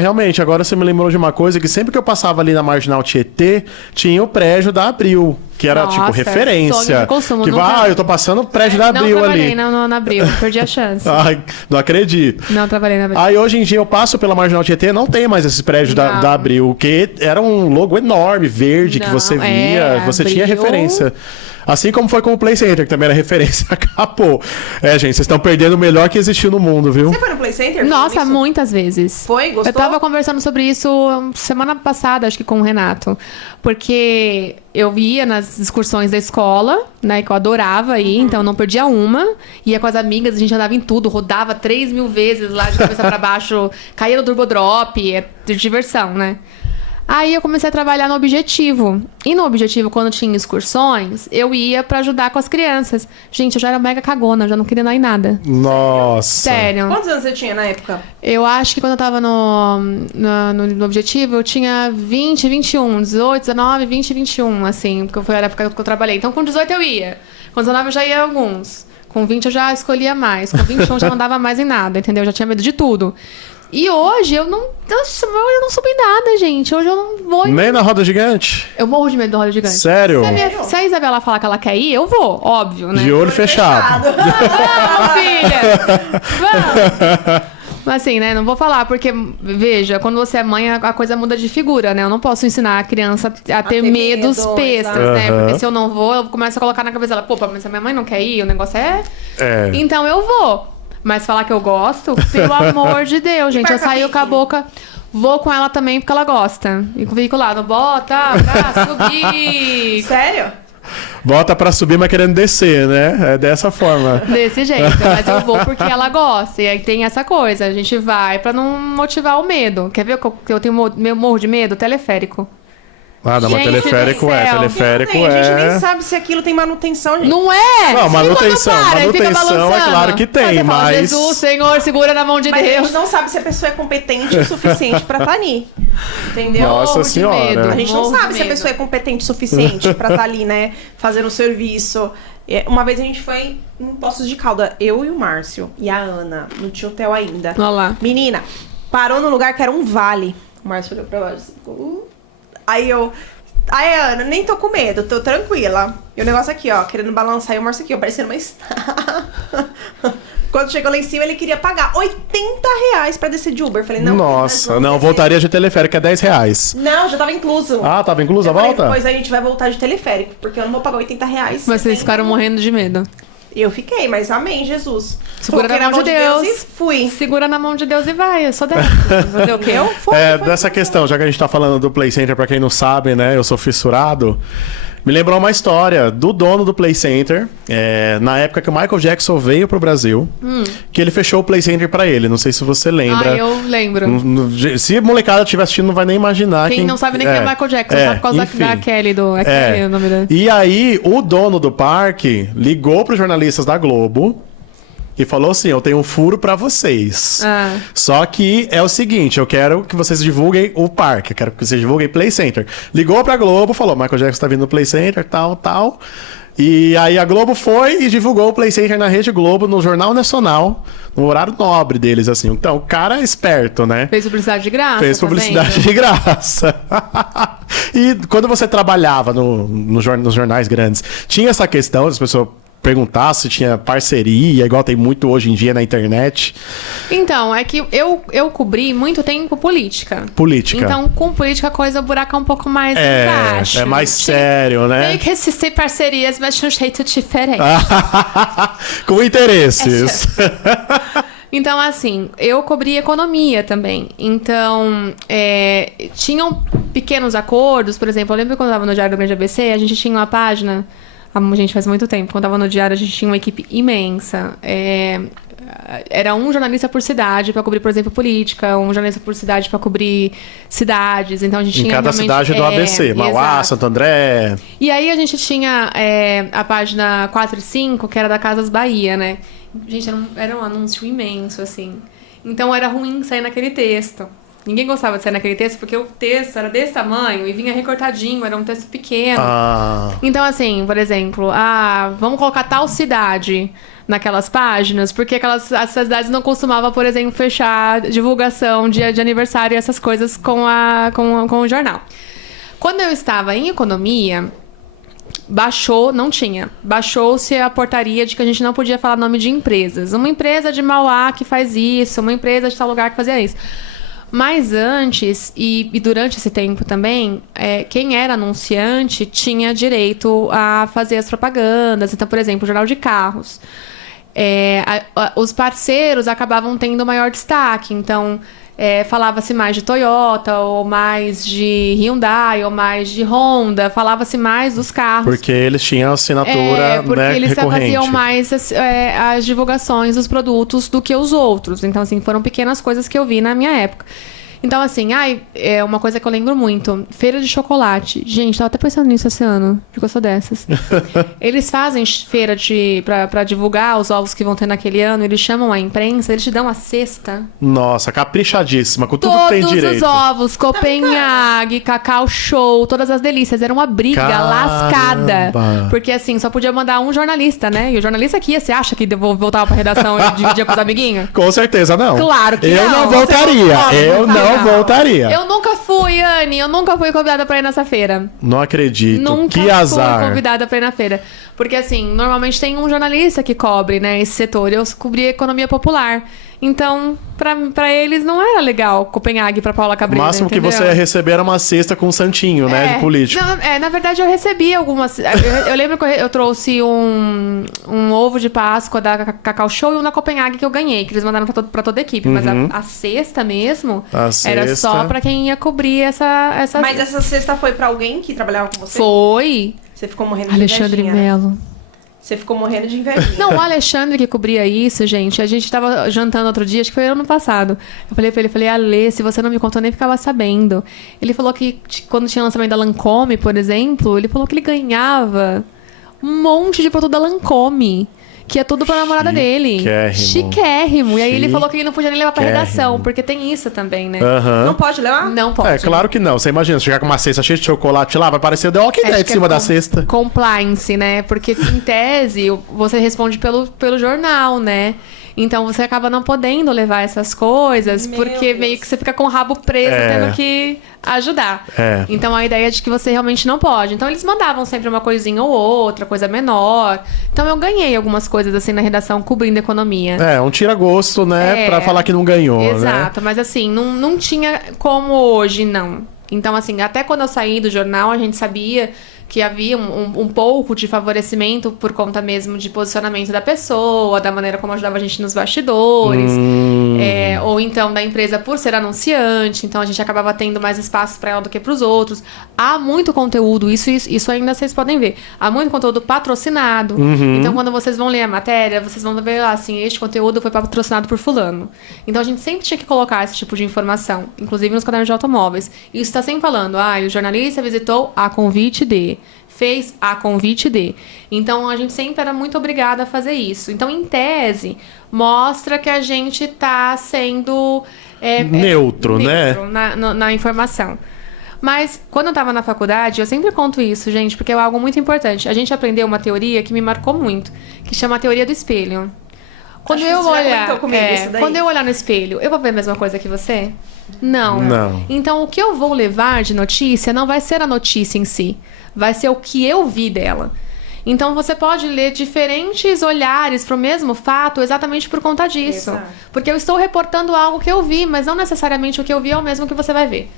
Realmente, agora você me lembrou de uma coisa, que sempre que eu passava ali na Marginal Tietê, tinha o prédio da Abril, que era, Nossa, tipo, referência. sonho de consumo, Que nunca- eu tô passando o prédio da Não Abril trabalhei ali. na Abril, perdi a chance. Ai, não acredito. Não trabalhei na Abril. Aí hoje em dia eu passo pela Marginal Tietê, não tem mais esses prédios Não. da Abril, que era um logo enorme, verde, que Não, você via, você tinha Abril. referência. Assim como foi com o Play Center, que também era referência, acabou. Gente, vocês estão perdendo o melhor que existiu no mundo, viu? Você foi no Play Center? Nossa, Isso? muitas vezes. Foi? Gostou? Eu tava conversando sobre isso semana passada, acho que com o Renato. Porque eu ia nas excursões da escola, né? Que eu adorava ir, então eu não perdia uma. Ia com as amigas, a gente andava em tudo, rodava 3.000 vezes lá de cabeça pra baixo, caía no Turbo Drop, é de diversão, né? Aí eu comecei a trabalhar no Objetivo. E no Objetivo, quando tinha excursões, eu ia pra ajudar com as crianças. Gente, eu já era mega cagona, eu já não queria dar em nada. Nossa. Sério. Quantos anos você tinha na época? Eu acho que quando eu tava no Objetivo, eu tinha 20, 21, 18, 19, 20, 21, assim, porque foi a época que eu trabalhei. Então, com 18 eu ia. Com 19 eu já ia alguns. Com 20 eu já escolhia mais. Com 21 eu já não dava mais em nada, entendeu? Eu já tinha medo de tudo. E hoje eu não. Nossa, hoje eu não subi em nada, gente. Hoje eu não vou. Nem na roda gigante? Eu morro de medo da roda gigante. Sério? Se a Isabela falar que ela quer ir, eu vou, óbvio, né? De olho fechado. Vamos, filha! Vamos! Mas assim, né? Não vou falar, porque, veja, quando você é mãe, a coisa muda de figura, né? Eu não posso ensinar a criança a ter ter medos medo, bestas, exato. né? Aham. Porque se eu não vou, eu começo a colocar na cabeça dela, pô, mas a minha mãe não quer ir, o negócio é. Então eu vou. Mas falar que eu gosto, pelo amor de Deus, gente. Eu saio com a boca. Vou com ela também porque ela gosta. E com o veiculado, bota, abraço, subir. Sério? Bota pra subir, mas querendo descer, né? É dessa forma. Desse jeito, mas eu vou porque ela gosta. E aí tem essa coisa, a gente vai pra não motivar o medo. Quer ver que eu tenho morro de medo? Teleférico. Ah, não, mas Gente teleférico do é, céu. teleférico A gente é... nem sabe se aquilo tem manutenção, gente. Não é? Não, E manutenção, quando para, e fica manutenção é balançando? claro que tem, Aí você fala, mas... Jesus, Senhor, segura na mão de Mas a Deus. gente não sabe se a pessoa é competente o suficiente pra estar ali. Entendeu? Nossa Morro de Senhora. medo. A gente não Morro de sabe se a medo. pessoa é competente o suficiente pra estar ali, né? Fazendo o serviço. Uma vez a gente foi em Poços de Calda, eu e o Márcio e a Ana. Não tinha hotel ainda. Olha lá. Menina, parou num lugar que era um vale. O Márcio olhou pra baixo assim, Aí eu... Ai, Ana, nem tô com medo, tô tranquila. E o negócio aqui, ó, querendo balançar, e o Márcio aqui, ó, parecendo uma estátua. Quando chegou lá em cima, ele queria pagar R$80 pra descer de Uber. Eu falei, não. Nossa, nós não, vamos voltaria de teleférico, é R$10. Não, já tava incluso. Ah, tava incluso a Eu falei, volta? depois a gente vai voltar de teleférico, porque eu não vou pagar R$80. Mas vocês ficaram morrendo de medo. Eu fiquei, mas amém, Jesus. Segura Foquei na mão de Deus. e fui. Segura na mão de Deus e vai, eu sou dessa. Fazer o quê? Eu fui. Dessa questão, já que a gente tá falando do Play Center, pra quem não sabe, né, eu sou fissurado. Me lembrou uma história do dono do Play Center, na época que o Michael Jackson veio pro Brasil, que ele fechou o Play Center pra ele. Não sei se você lembra. Ah, eu lembro. Se a molecada estiver assistindo, não vai nem imaginar. Quem não sabe nem quem é Michael Jackson, sabe por causa enfim. da Kelly, é Kelly o nome dele. E aí, o dono do parque ligou pros jornalistas da Globo e falou assim, eu tenho um furo pra vocês. Ah. Só que é o seguinte, eu quero que vocês divulguem o parque, eu quero que vocês divulguem Play Center. Ligou pra Globo, falou, Michael Jackson tá vindo no Play Center, tal, tal. E aí a Globo foi e divulgou o Play Center na Rede Globo, no Jornal Nacional, no horário nobre deles, assim. Então, o cara é esperto, né? Fez publicidade de graça? Fez tá publicidade vendo? de graça. E quando você trabalhava nos jornais grandes, tinha essa questão das pessoas perguntar se tinha parceria, igual tem muito hoje em dia na internet. Então, é que eu cobri muito tempo política. Política. Então, com política, a coisa, o buraco é um pouco mais embaixo. É mais sério, né? Meio que existem parcerias, mas de um jeito diferente. Com interesses. Então, assim, eu cobri economia também. Então, tinham pequenos acordos. Por exemplo, eu lembro quando eu estava no Diário do Grande ABC, a gente tinha uma página... Gente, faz muito tempo. Quando eu estava no Diário, a gente tinha uma equipe imensa. Era um jornalista por cidade para cobrir, por exemplo, política. Um jornalista por cidade para cobrir cidades. Então, a gente tinha em cada cidade do ABC. Mauá, exato. Santo André. E aí, a gente tinha a página 4 e 5, que era da Casas Bahia, né? Gente, era um anúncio imenso, assim. Então, era ruim sair naquele texto. Ninguém gostava de sair naquele texto, porque o texto era desse tamanho e vinha recortadinho, era um texto pequeno. Então, assim, por exemplo, vamos colocar tal cidade naquelas páginas, porque as cidades não costumavam, por exemplo, fechar divulgação de aniversário e essas coisas com o jornal. Quando eu estava em economia... Baixou-se a portaria de que a gente não podia falar nome de empresas. Uma empresa de Mauá que faz isso, uma empresa de tal lugar que fazia isso. Mas antes, e durante esse tempo também, quem era anunciante tinha direito a fazer as propagandas. Então, por exemplo, o Jornal de Carros. Os parceiros acabavam tendo maior destaque. Então, falava-se mais de Toyota, ou mais de Hyundai, ou mais de Honda. Falava-se mais dos carros. Porque eles tinham assinatura, porque né, eles recorrente. faziam mais as divulgações dos produtos do que os outros. Então, assim, foram pequenas coisas que eu vi na minha época. Então, assim, é uma coisa que eu lembro muito. Feira de chocolate. Gente, tava até pensando nisso esse ano. Porque eu sou dessas. Eles fazem feira pra divulgar os ovos que vão ter naquele ano. Eles chamam a imprensa, eles te dão a cesta. Nossa, caprichadíssima, com tudo que tem direito. Todos os ovos, Copenhague, Cacau Show, todas as delícias. Era uma briga lascada. Porque, assim, só podia mandar um jornalista, né? E o jornalista aqui, você acha que voltava pra redação e dividia pros amiguinhos? Com certeza não. Claro que eu não. não voltaria. Eu não voltaria. Eu nunca fui, Anne. Eu nunca fui convidada pra ir nessa feira. Não acredito. Nunca que azar. fui convidada pra ir na feira. Porque, assim, normalmente tem um jornalista que cobre, né, esse setor. Eu cobri economia popular. Então, pra eles não era legal Copenhague pra Paula O Cabreira, máximo entendeu? que você ia receber era uma cesta com um santinho, né, de político. Não, na verdade, eu recebi algumas... eu lembro que eu trouxe um ovo de Páscoa da Cacau Show e um da Copenhague que eu ganhei, que eles mandaram pra toda a equipe. Mas a cesta mesmo era só pra quem ia cobrir essa... Mas essa cesta foi pra alguém que trabalhava com você? Foi. Você ficou morrendo de Alexandre invejinha, né? Melo. Você ficou morrendo de invejinha. Não, o Alexandre que cobria isso, gente, a gente tava jantando outro dia, acho que foi ano passado. Eu falei pra ele, Ale, se você não me contou, eu nem ficava sabendo. Ele falou que quando tinha lançamento da Lancôme, por exemplo, ele falou que ele ganhava um monte de produto da Lancôme. Que é tudo pra namorada dele. Chiquérrimo. E aí ele falou que ele não podia nem levar pra redação, porque tem isso também, né? Não pode levar? Não pode. É, claro que não. Você imagina, se chegar com uma cesta cheia de chocolate lá, vai parecer The Walking Dead em cima da cesta. Compliance, né? Porque, em tese, você responde pelo jornal, né? Então você acaba não podendo levar essas coisas, porque meio que você fica com o rabo preso, tendo que ajudar. Então a ideia é de que você realmente não pode. Então eles mandavam sempre uma coisinha ou outra, coisa menor. Então eu ganhei algumas coisas assim na redação cobrindo economia. Um tira-gosto, né? Pra falar que não ganhou, Exato, né? mas assim, não tinha como hoje, não. Então, assim, até quando eu saí do jornal, a gente sabia que havia um pouco de favorecimento por conta mesmo de posicionamento da pessoa, da maneira como ajudava a gente nos bastidores, ou então da empresa por ser anunciante, então a gente acabava tendo mais espaço para ela do que para os outros. Há muito conteúdo, isso ainda vocês podem ver, há muito conteúdo patrocinado, então quando vocês vão ler a matéria, vocês vão ver lá assim, este conteúdo foi patrocinado por fulano. Então a gente sempre tinha que colocar esse tipo de informação, inclusive nos cadernos de automóveis. Isso está sempre falando, o jornalista visitou a convite de... fez a convite de. Então, a gente sempre era muito obrigada a fazer isso. Então, em tese, mostra que a gente está sendo... neutro, né? Na informação. Mas, quando eu estava na faculdade, eu sempre conto isso, gente, porque é algo muito importante. A gente aprendeu uma teoria que me marcou muito, que chama a teoria do espelho. Quando quando eu olhar no espelho, eu vou ver a mesma coisa que você? Não. Então, o que eu vou levar de notícia não vai ser a notícia em si. Vai ser o que eu vi dela. Então, você pode ler diferentes olhares para o mesmo fato exatamente por conta disso. Exato. Porque eu estou reportando algo que eu vi, mas não necessariamente o que eu vi é o mesmo que você vai ver.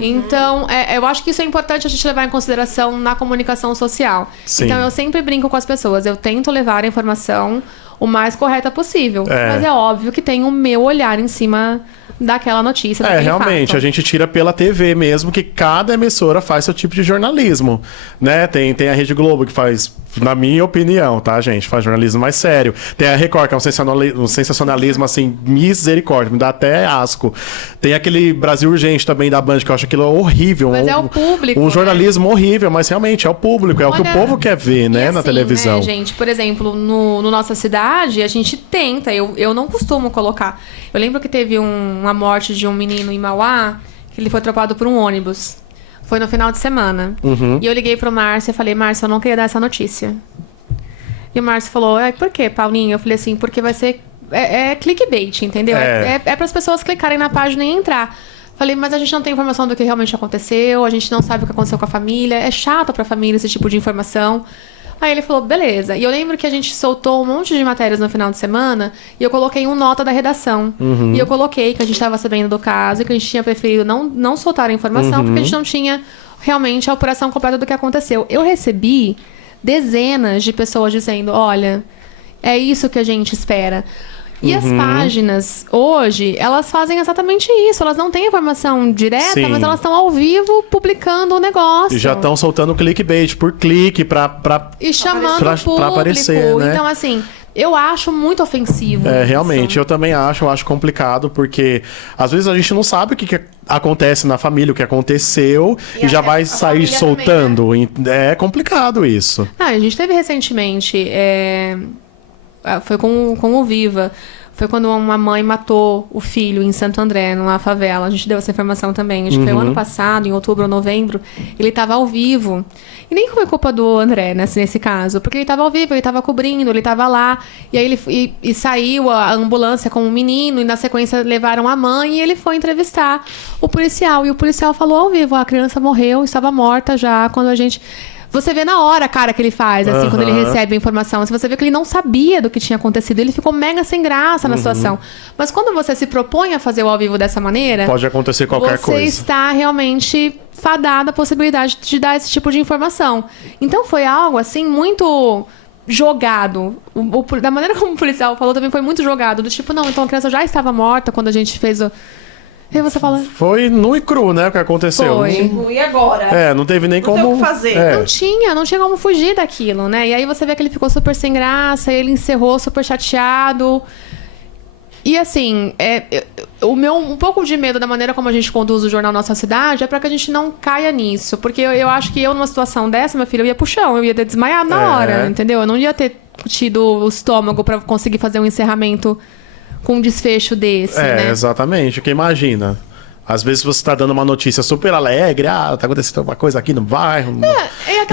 Então, eu acho que isso é importante a gente levar em consideração na comunicação social. Sim. Então, eu sempre brinco com as pessoas. Eu tento levar a informação o mais correta possível. Mas é óbvio que tem o meu olhar em cima daquela notícia. Realmente, fato. a gente tira pela TV mesmo, que cada emissora faz seu tipo de jornalismo, né? Tem a Rede Globo que faz, na minha opinião, tá, gente? Faz jornalismo mais sério. Tem a Record, que é um sensacionalismo, assim, misericórdia, me dá até asco. Tem aquele Brasil Urgente também da Band, que eu acho aquilo horrível. Mas é o público, um jornalismo horrível, mas realmente é o público, o que o povo quer ver, né, na televisão. Né, gente, por exemplo, no Nossa Cidade, a gente tenta, eu não costumo colocar. Eu lembro que teve uma morte de um menino em Mauá, que ele foi atropelado por um ônibus. Foi no final de semana. E eu liguei pro Márcio e falei, Márcio, eu não queria dar essa notícia. E o Márcio falou, por quê, Paulinho? Eu falei assim, porque vai ser... É clickbait, entendeu? É para as pessoas clicarem na página e entrar. Falei, mas a gente não tem informação do que realmente aconteceu, a gente não sabe o que aconteceu com a família, é chato pra família esse tipo de informação. Aí ele falou, beleza. E eu lembro que a gente soltou um monte de matérias no final de semana e eu coloquei nota da redação. E eu coloquei que a gente estava sabendo do caso e que a gente tinha preferido não soltar a informação porque a gente não tinha realmente a apuração completa do que aconteceu. Eu recebi dezenas de pessoas dizendo, olha, é isso que a gente espera. E as páginas, hoje, elas fazem exatamente isso. Elas não têm informação direta, mas elas estão ao vivo publicando o negócio. E já estão soltando clickbait por clique e chamando o público. Pra aparecer, né? Então, assim, eu acho muito ofensivo. Realmente, eu também acho complicado, porque às vezes a gente não sabe o que acontece na família, o que aconteceu, e já vai sair soltando. Também, né? É complicado isso. A gente teve recentemente... Foi com o Viva. Foi quando uma mãe matou o filho em Santo André, numa favela. A gente deu essa informação também. Acho que foi o ano passado, em outubro ou novembro. Ele estava ao vivo. E nem foi culpa do André, nesse caso. Porque ele estava ao vivo, ele estava cobrindo, ele estava lá. E aí ele saiu a ambulância com o menino. E na sequência levaram a mãe. E ele foi entrevistar o policial. E o policial falou ao vivo, a criança morreu, estava morta já. Quando a gente... Você vê na hora a cara que ele faz, assim, quando ele recebe a informação. Se você vê que ele não sabia do que tinha acontecido, ele ficou mega sem graça na situação. Mas quando você se propõe a fazer o ao vivo dessa maneira... Pode acontecer qualquer coisa. Você está realmente fadado à possibilidade de dar esse tipo de informação. Então foi algo, assim, muito jogado. Da maneira como o policial falou, também foi muito jogado. Do tipo, não, então a criança já estava morta quando a gente fez o... E aí você fala... Foi nu e cru, né, o que aconteceu. Foi. Tipo, e agora? Não teve nem Não tem como... o que fazer. Não tinha como fugir daquilo, né? E aí você vê que ele ficou super sem graça, ele encerrou super chateado. E assim, um pouco de medo da maneira como a gente conduz o jornal Nossa Cidade é pra que a gente não caia nisso. Porque eu acho que numa situação dessa, meu filho, eu ia pro chão, eu ia ter desmaiado na hora, entendeu? Eu não ia ter tido o estômago pra conseguir fazer um encerramento com um desfecho desse, né? Exatamente. Porque imagina... Às vezes você tá dando uma notícia super alegre, tá acontecendo uma coisa aqui no bairro.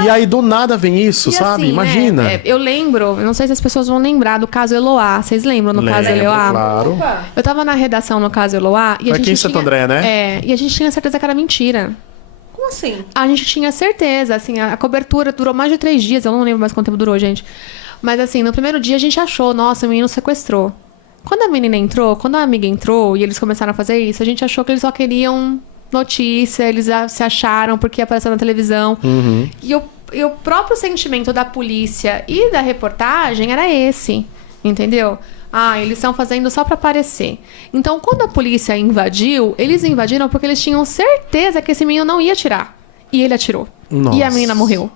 E aí do nada vem isso, sabe? Assim, Imagina. Né? Eu lembro, eu não sei se as pessoas vão lembrar do caso Eloá. Vocês lembram do caso Eloá? Claro. Opa. Eu tava na redação no caso Eloá e a Aqui gente em Santo André, né? E a gente tinha certeza que era mentira. Como assim? A gente tinha certeza, assim, a cobertura durou mais de 3 dias, eu não lembro mais quanto tempo durou, gente. Mas assim, no primeiro dia a gente achou, nossa, o menino sequestrou. Quando a menina entrou, quando a amiga entrou e eles começaram a fazer isso, a gente achou que eles só queriam notícia, eles se acharam porque ia aparecer na televisão. E o próprio sentimento da polícia e da reportagem era esse, entendeu? Eles estão fazendo só pra aparecer. Então, quando a polícia invadiu, eles invadiram porque eles tinham certeza que esse menino não ia atirar. E ele atirou. Nossa. E a menina morreu.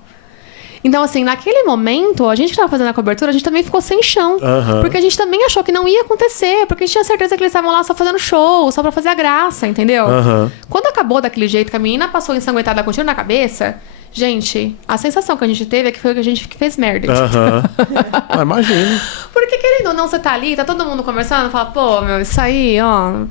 Então, assim, naquele momento, a gente que tava fazendo a cobertura, a gente também ficou sem chão. Porque a gente também achou que não ia acontecer. Porque a gente tinha certeza que eles estavam lá só fazendo show, só pra fazer a graça, entendeu? Quando acabou daquele jeito, que a menina passou ensanguentada com tiro na cabeça, gente, a sensação que a gente teve é que foi que a gente fez merda. Imagino. Porque, querendo ou não, você tá ali, tá todo mundo conversando, fala, pô, meu, isso aí, ó...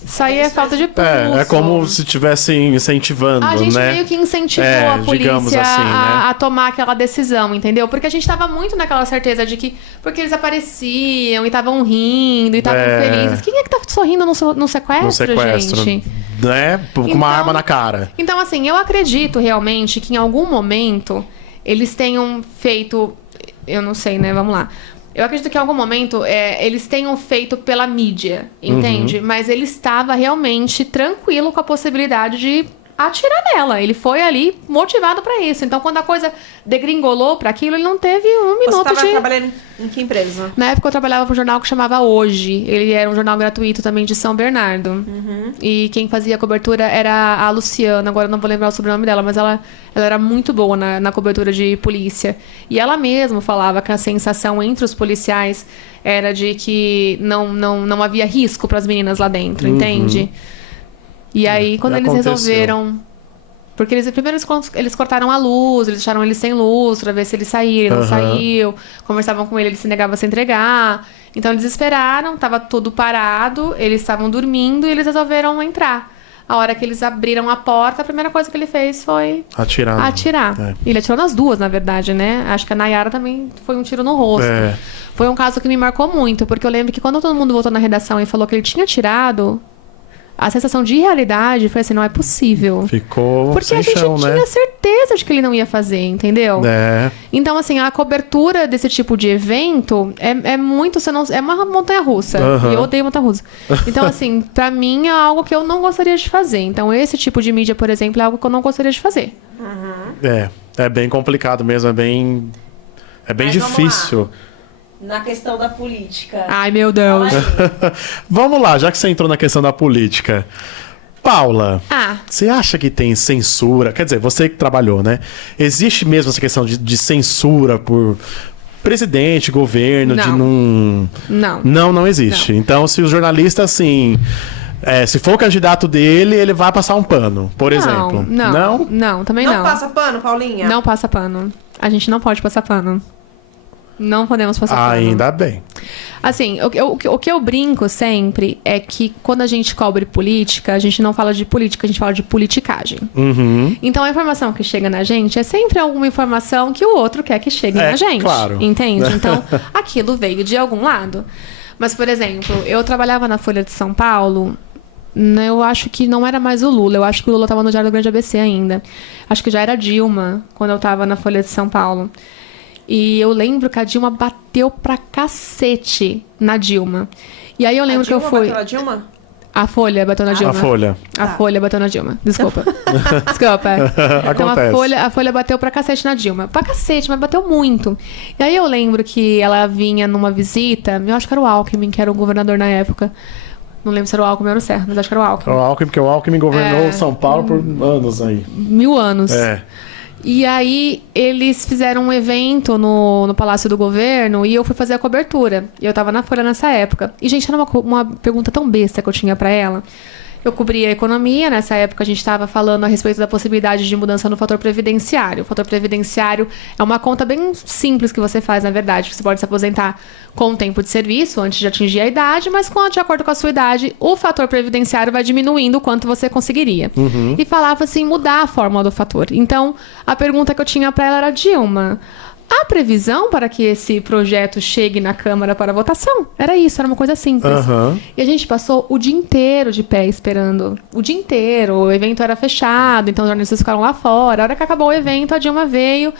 Isso aí é falta de pulso. É como se estivessem incentivando, né? A gente meio que incentivou a polícia assim, né? a tomar aquela decisão, entendeu? Porque a gente tava muito naquela certeza de que... Porque eles apareciam e estavam rindo e estavam felizes. Quem é que tá sorrindo no sequestro, gente? Né? Com uma arma na cara. Então, assim, eu acredito realmente que em algum momento eles tenham feito... Eu não sei, né? Vamos lá. Eu acredito que em algum momento eles tenham feito pela mídia, entende? Mas ele estava realmente tranquilo com a possibilidade de atirar nela. Ele foi ali motivado pra isso. Então, quando a coisa degringolou pra aquilo, ele não teve um minuto Você tava trabalhando em que empresa? Na época eu trabalhava para um jornal que chamava Hoje. Ele era um jornal gratuito também de São Bernardo. E quem fazia a cobertura era a Luciana. Agora eu não vou lembrar o sobrenome dela, mas ela era muito boa na cobertura de polícia. E ela mesma falava que a sensação entre os policiais era de que não havia risco para as meninas lá dentro, entende? E aí, quando eles resolveram... Porque primeiro eles cortaram a luz, eles deixaram ele sem luz pra ver se ele saía, ele não saiu. Conversavam com ele se negava a se entregar. Então eles esperaram, tava tudo parado, eles estavam dormindo e eles resolveram entrar. A hora que eles abriram a porta, a primeira coisa que ele fez foi... Atirar. Ele atirou nas duas, na verdade, né? Acho que a Nayara também foi um tiro no rosto. Foi um caso que me marcou muito, porque eu lembro que quando todo mundo voltou na redação e falou que ele tinha atirado... A sensação de realidade foi assim, não é possível. Ficou porque sem a gente chão, tinha né? certeza de que ele não ia fazer, entendeu? Então, assim, a cobertura desse tipo de evento é muito... é uma montanha-russa. E eu odeio montanha-russa. Então, assim, pra mim é algo que eu não gostaria de fazer. Então, esse tipo de mídia, por exemplo, é algo que eu não gostaria de fazer. É bem complicado mesmo, é bem difícil. Na questão da política. Ai, meu Deus. Vamos lá, já que você entrou na questão da política. Paula, você acha que tem censura? Quer dizer, você que trabalhou, né? Existe mesmo essa questão de censura por presidente, governo, de não... Não existe. Não. Então, se o jornalista, assim... se for o candidato dele, ele vai passar um pano, por exemplo. Não, também não. Não passa pano, Paulinha? Não passa pano. A gente não pode passar pano. Não podemos passar pano. Ainda bem. Assim, o que eu brinco sempre é que quando a gente cobre política, a gente não fala de política, a gente fala de politicagem. Então, a informação que chega na gente é sempre alguma informação que o outro quer que chegue na gente. Claro. Entende? Então, aquilo veio de algum lado. Mas, por exemplo, eu trabalhava na Folha de São Paulo... Eu acho que não era mais o Lula. Eu acho que o Lula estava no Diário do Grande ABC ainda. Acho que já era Dilma, quando eu estava na Folha de São Paulo. E eu lembro que a Dilma bateu pra cacete na Dilma. E aí eu lembro que eu fui... Bateu na Dilma? A Folha bateu na Dilma. A Folha bateu na Dilma. Desculpa. Então a Folha bateu pra cacete na Dilma. Pra cacete, mas bateu muito. E aí eu lembro que ela vinha numa visita, eu acho que era o Alckmin, que era o governador na época. Não lembro se era o Alckmin ou era o Serra, mas acho que era o Alckmin. O Alckmin, porque o Alckmin governou São Paulo por anos aí. 1000 anos. É. E aí, eles fizeram um evento no Palácio do Governo e eu fui fazer a cobertura. E eu tava na Folha nessa época. E, gente, era uma pergunta tão besta que eu tinha pra ela. Eu cobria a economia, nessa época a gente estava falando a respeito da possibilidade de mudança no fator previdenciário. O fator previdenciário é uma conta bem simples que você faz, na verdade. Você pode se aposentar com o tempo de serviço, antes de atingir a idade, mas de acordo com a sua idade, o fator previdenciário vai diminuindo o quanto você conseguiria. E falava assim, mudar a fórmula do fator. Então, a pergunta que eu tinha para ela era, Dilma, há previsão para que esse projeto chegue na Câmara para votação? Era isso, era uma coisa simples. E a gente passou o dia inteiro de pé esperando. O dia inteiro. O evento era fechado, então os jornalistas ficaram lá fora. A hora que acabou o evento, a Dilma veio.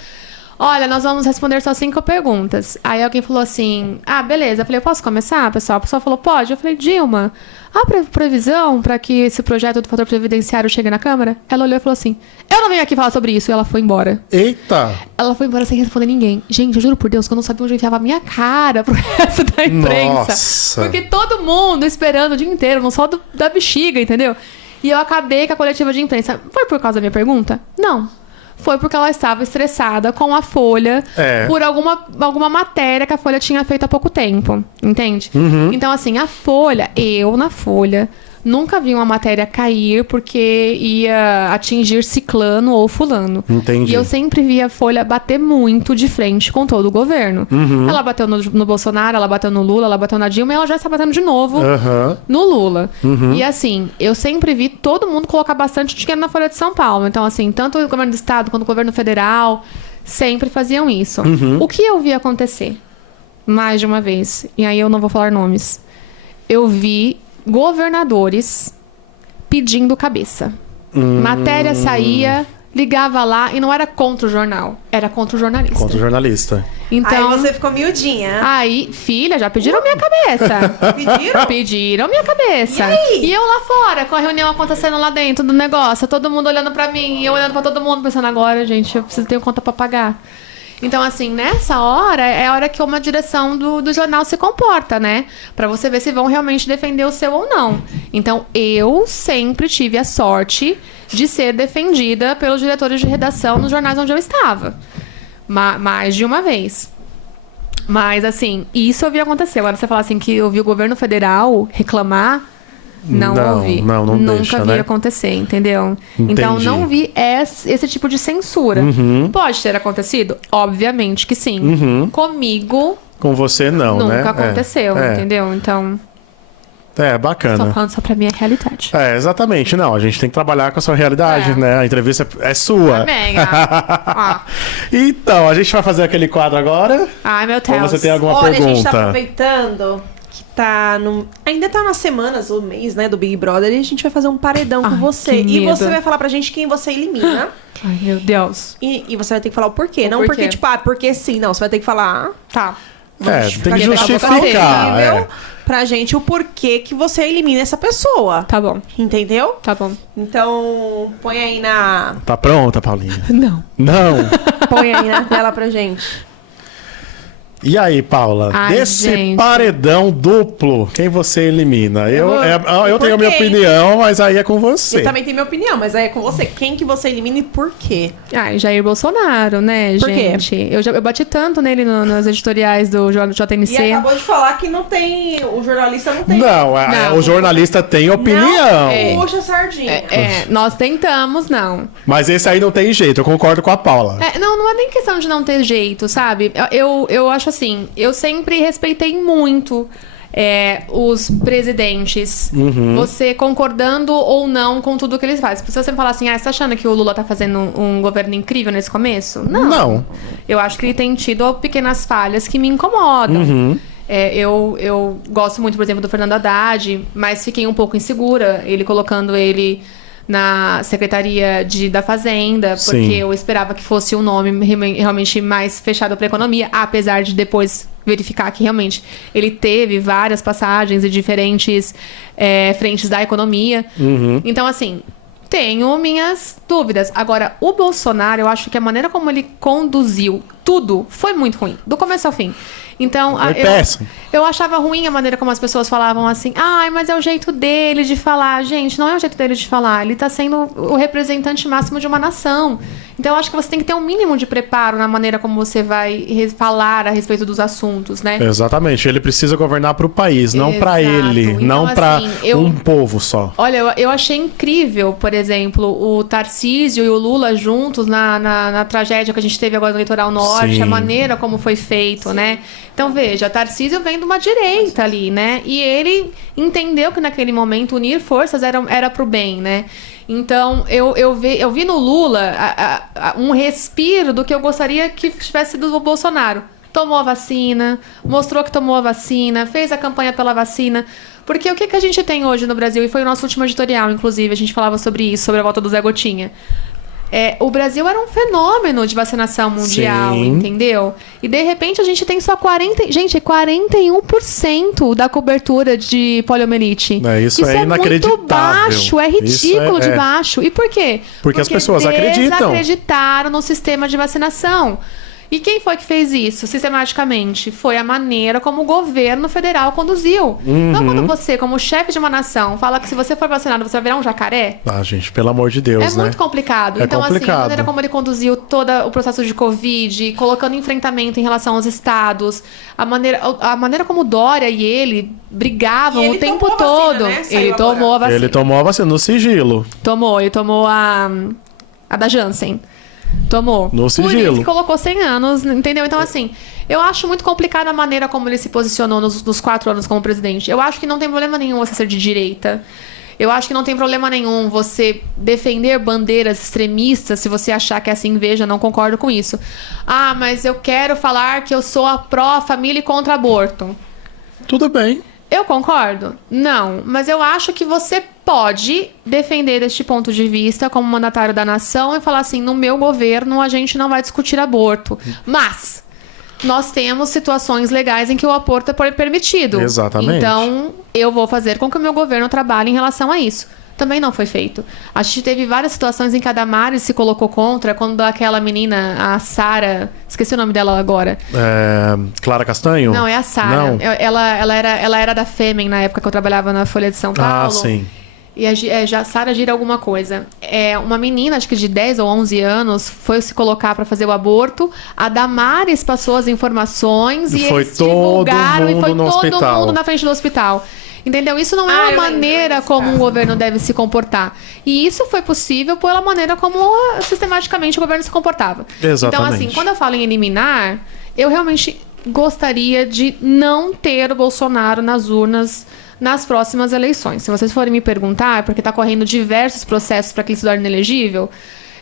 Olha, nós vamos responder só 5 perguntas. Aí alguém falou assim, beleza. Eu falei, eu posso começar, pessoal? A pessoa falou, pode. Eu falei, Dilma, há previsão para que esse projeto do fator previdenciário chegue na Câmara? Ela olhou e falou assim, eu não venho aqui falar sobre isso. E ela foi embora. Eita! Ela foi embora sem responder ninguém. Gente, eu juro por Deus que eu não sabia onde eu enfiava a minha cara pro resto da imprensa. Nossa. Porque todo mundo esperando o dia inteiro, não só da bexiga, entendeu? E eu acabei com a coletiva de imprensa. Foi por causa da minha pergunta? Não. Foi porque ela estava estressada com a Folha por alguma matéria que a Folha tinha feito há pouco tempo. Entende? Então, assim, eu na Folha, nunca vi uma matéria cair porque ia atingir ciclano ou fulano. Entendi. E eu sempre vi a Folha bater muito de frente com todo o governo. Ela bateu no Bolsonaro, ela bateu no Lula, ela bateu na Dilma e ela já está batendo de novo no Lula. E assim, eu sempre vi todo mundo colocar bastante dinheiro na Folha de São Paulo. Então assim, tanto o governo do estado quanto o governo federal sempre faziam isso. O que eu vi acontecer mais de uma vez, e aí eu não vou falar nomes, eu vi governadores pedindo cabeça. Matéria saía, ligava lá e não era contra o jornal, era contra o jornalista. Contra o jornalista. Então, Aí você ficou miudinha. Aí, filha, já pediram minha cabeça. Pediram? Pediram minha cabeça. E aí? E eu lá fora, com a reunião acontecendo lá dentro do negócio, todo mundo olhando pra mim, e eu olhando pra todo mundo, pensando agora, gente, eu preciso ter conta pra pagar. Então, assim, nessa hora, é a hora que uma direção do jornal se comporta, né? Pra você ver se vão realmente defender o seu ou não. Então, eu sempre tive a sorte de ser defendida pelos diretores de redação nos jornais onde eu estava. Mais de uma vez. Mas, assim, isso eu vi acontecer. Agora, você falar assim que eu vi o governo federal reclamar... Não ouvi. Nunca deixa, vi né? acontecer, entendeu? Entendi. Então, não vi esse tipo de censura. Pode ter acontecido? Obviamente que sim. Comigo, Com você não, né? nunca aconteceu, entendeu? Então, Bacana. estou falando só pra minha realidade. Exatamente. Não, a gente tem que trabalhar com a sua realidade, né? A entrevista é sua. Também, Então, a gente vai fazer aquele quadro agora? Ai, meu Ou Deus. você tem alguma Olha, pergunta? a gente tá aproveitando que tá no... Ainda tá nas semanas, o mês, né, do Big Brother, e a gente vai fazer um paredão com você. que E medo. você vai falar pra gente quem você elimina. Ai, meu Deus. E você vai ter que falar o porquê. O não porquê. porque, tipo, porque sim. Não, você vai ter que falar... Tá. Tem que justificar. Entendeu? Pra gente o porquê que você elimina essa pessoa. Tá bom, Entendeu? tá bom. Então, põe aí na... Tá pronta, Paulinha? Não. Não. Põe aí na tela pra gente. E aí, Paula? Ai, Desse gente. paredão duplo, quem você elimina? Eu tenho a minha Por quê? opinião, mas aí é com você. Eu também tenho minha opinião, mas aí é com você. Quem que você elimina e por quê? Ai, Jair Bolsonaro, né, Por quê? gente? Eu bati tanto nele nas editoriais do JNC. E acabou de falar que não tem... O jornalista não tem... Não, Não. o jornalista tem opinião. Não puxa sardinha. Nós tentamos, não. Mas esse aí não tem jeito, eu concordo com a Paula. Não é nem questão de não ter jeito, sabe? Eu acho assim, eu sempre respeitei muito os presidentes. Você concordando ou não com tudo que eles fazem. Se você me falar assim, você tá achando que o Lula tá fazendo um governo incrível nesse começo? Não. Eu acho que ele tem tido pequenas falhas que me incomodam. Eu gosto muito, por exemplo, do Fernando Haddad, mas fiquei um pouco insegura, ele colocando ele na Secretaria da Fazenda, porque Sim. eu esperava que fosse um nome realmente mais fechado para a economia, apesar de depois verificar que realmente ele teve várias passagens em diferentes frentes da economia. Então, assim, tenho minhas dúvidas. Agora, o Bolsonaro, eu acho que a maneira como ele conduziu tudo foi muito ruim, do começo ao fim. Então, Foi péssimo. eu achava ruim a maneira como as pessoas falavam assim, ai, mas é o jeito dele de falar. Gente, não é o jeito dele de falar, ele tá sendo o representante máximo de uma nação. Então, eu acho que você tem que ter um mínimo de preparo na maneira como você vai falar a respeito dos assuntos, né? Exatamente. Ele precisa governar para o país, não para Exato. ele, Então, não para assim, um povo só. Olha, eu achei incrível, por exemplo, o Tarcísio e o Lula juntos na tragédia que a gente teve agora no Litoral Norte, Sim. a maneira como foi feito, né? Então, veja, Tarcísio vem de uma direita ali, né? E ele entendeu que naquele momento unir forças era pro bem, né? Então, eu vi no Lula um respiro do que eu gostaria que tivesse sido do Bolsonaro. Tomou a vacina, mostrou que tomou a vacina, fez a campanha pela vacina. Porque o que a gente tem hoje no Brasil, e foi o nosso último editorial, inclusive, a gente falava sobre isso, sobre a volta do Zé Gotinha. O Brasil era um fenômeno de vacinação mundial, Sim. entendeu? E de repente a gente tem só 41% da cobertura de poliomielite. Isso é inacreditável. Muito baixo, é ridículo de baixo. E por quê? Porque as pessoas acreditam. Desacreditaram no sistema de vacinação. E quem foi que fez isso sistematicamente? Foi a maneira como o governo federal conduziu. Então, quando você, como chefe de uma nação, fala que se você for vacinado, você vai virar um jacaré, Ah, gente, pelo amor de Deus, é né? muito complicado. É Então, assim, a complicado. maneira como ele conduziu todo o processo de Covid, colocando enfrentamento em relação aos estados, a maneira como o Dória e ele brigavam E ele o tempo tomou a vacina, todo. né? Saiu Ele agora. tomou a vacina. Ele tomou a vacina no sigilo. Ele tomou a da Janssen. Tomou. No Por sigilo. isso que colocou 100 anos, entendeu? Então, assim, eu acho muito complicada a maneira como ele se posicionou nos 4 anos como presidente. Eu acho que não tem problema nenhum você ser de direita. Eu acho que não tem problema nenhum você defender bandeiras extremistas se você achar que essa inveja, não concordo com isso. Ah, mas eu quero falar que eu sou a pró-família e contra aborto. Tudo bem. Eu concordo? Não, mas eu acho que você pode defender deste ponto de vista como mandatário da nação e falar assim, no meu governo a gente não vai discutir aborto. Mas nós temos situações legais em que o aborto é permitido. Exatamente. Então, eu vou fazer com que o meu governo trabalhe em relação a isso. Também não foi feito. A gente teve várias situações em que a Damares se colocou contra, quando aquela menina, a Sara, esqueci o nome dela agora. Clara Castanho? Não, é a Sara. Não. Ela era da Fêmen na época que eu trabalhava na Folha de São Paulo. Ah, sim. E a Sara gira alguma coisa. Uma menina, acho que de 10 ou 11 anos, foi se colocar para fazer o aborto. A Damares passou as informações e foi eles todo divulgaram. E foi mundo no todo hospital. mundo na frente do hospital. Entendeu? Isso não é Ah, uma eu lembro maneira desse como um caso. governo deve se comportar. E isso foi possível pela maneira como sistematicamente o governo se comportava. Exatamente. Então, assim, quando eu falo em eliminar, eu realmente gostaria de não ter o Bolsonaro nas urnas nas próximas eleições. Se vocês forem me perguntar, porque está correndo diversos processos para que ele se torne inelegível,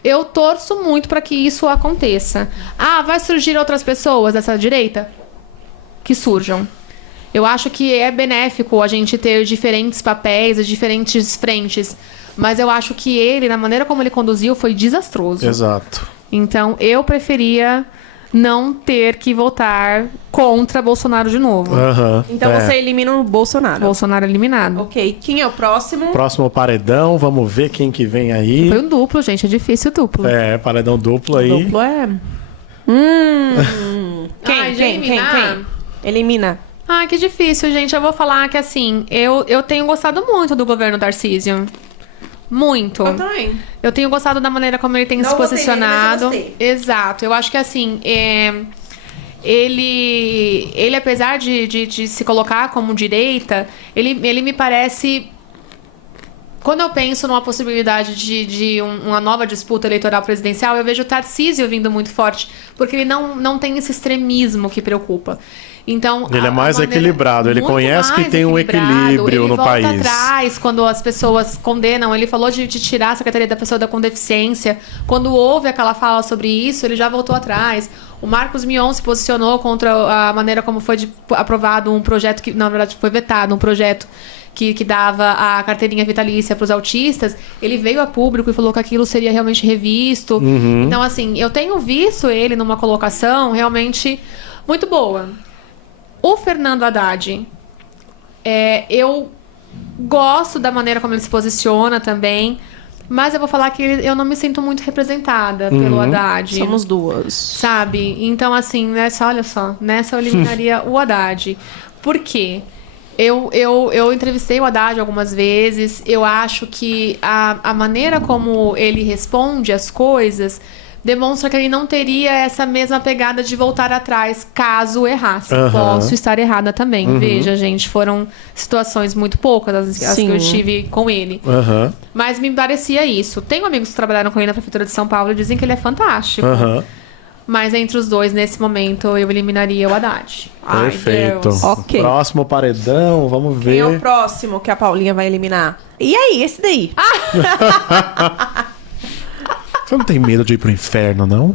eu torço muito para que isso aconteça. Ah, vai surgir outras pessoas dessa direita? Que surjam. Eu acho que é benéfico a gente ter diferentes papéis e diferentes frentes. Mas eu acho que ele, na maneira como ele conduziu, foi desastroso. Exato. Então, eu preferia não ter que votar contra Bolsonaro de novo. Aham. Então você elimina o Bolsonaro. Bolsonaro eliminado. Ok. Quem é o próximo? Próximo paredão, vamos ver quem que vem aí. Foi um duplo, gente. É difícil o duplo. Paredão duplo aí. Duplo é. Ai, de eliminar? Elimina. Ai, que difícil, gente. Eu vou falar que, assim, eu tenho gostado muito do governo Tarcísio. Muito. Eu também. Eu tenho gostado da maneira como ele tem Não se gostei dele, mas eu posicionado. gostei. Exato. Eu acho que, assim, ele apesar de se colocar como direita, ele me parece... Quando eu penso numa possibilidade de uma nova disputa eleitoral presidencial, eu vejo o Tarcísio vindo muito forte, porque ele não tem esse extremismo que preocupa. Então, Ele é mais maneira- equilibrado, ele muito conhece que mais tem um equilibrado, equilíbrio ele no volta país. atrás quando as pessoas condenam. Ele falou de tirar a Secretaria da Pessoa com Deficiência. Quando houve aquela fala sobre isso, ele já voltou atrás. O Marcos Mion se posicionou contra a maneira como foi aprovado um projeto que, na verdade, foi vetado, um projeto que dava a carteirinha vitalícia para os autistas. Ele veio a público e falou que aquilo seria realmente revisto. Então, assim, eu tenho visto ele numa colocação realmente muito boa. O Fernando Haddad, eu gosto da maneira como ele se posiciona também. Mas eu vou falar que eu não me sinto muito representada pelo Haddad. Somos duas. Sabe? Então, assim, olha só, nessa eu eliminaria o Haddad. Por quê? Eu entrevistei o Haddad algumas vezes. Eu acho que a maneira como ele responde as coisas demonstra que ele não teria essa mesma pegada de voltar atrás caso errasse. Posso estar errada também. Veja, gente, foram situações muito poucas as que eu tive com ele. Mas me parecia isso. Tenho amigos que trabalharam com ele na Prefeitura de São Paulo e dizem que ele é fantástico. Mas entre os dois, nesse momento, eu eliminaria o Haddad. Perfeito. Ai, Ok. Próximo paredão, vamos ver. Quem é o próximo que a Paulinha vai eliminar? E aí, esse daí? Você não tem medo de ir pro inferno, não?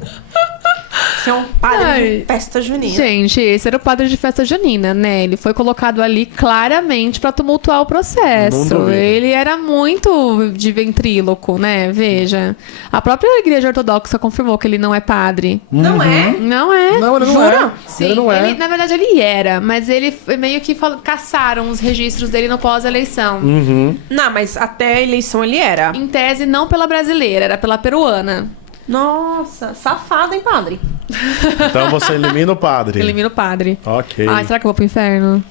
Você é um padre de festa junina. Gente, esse era o padre de festa junina, né? Ele foi colocado ali claramente pra tumultuar o processo. Ele era muito de ventríloco, né? Veja. A própria igreja ortodoxa confirmou que ele não é padre. Não é? Não é. Não, ele não Jura? é. Sim, Ele não é. na verdade ele era, mas ele meio que caçaram os registros dele no pós-eleição. Não, mas até a eleição ele era. Em tese, não pela brasileira, era pela peruana. Nossa, safado, hein, padre? Então você elimina o padre. Elimina o padre. Ok. Ai, será que eu vou pro inferno?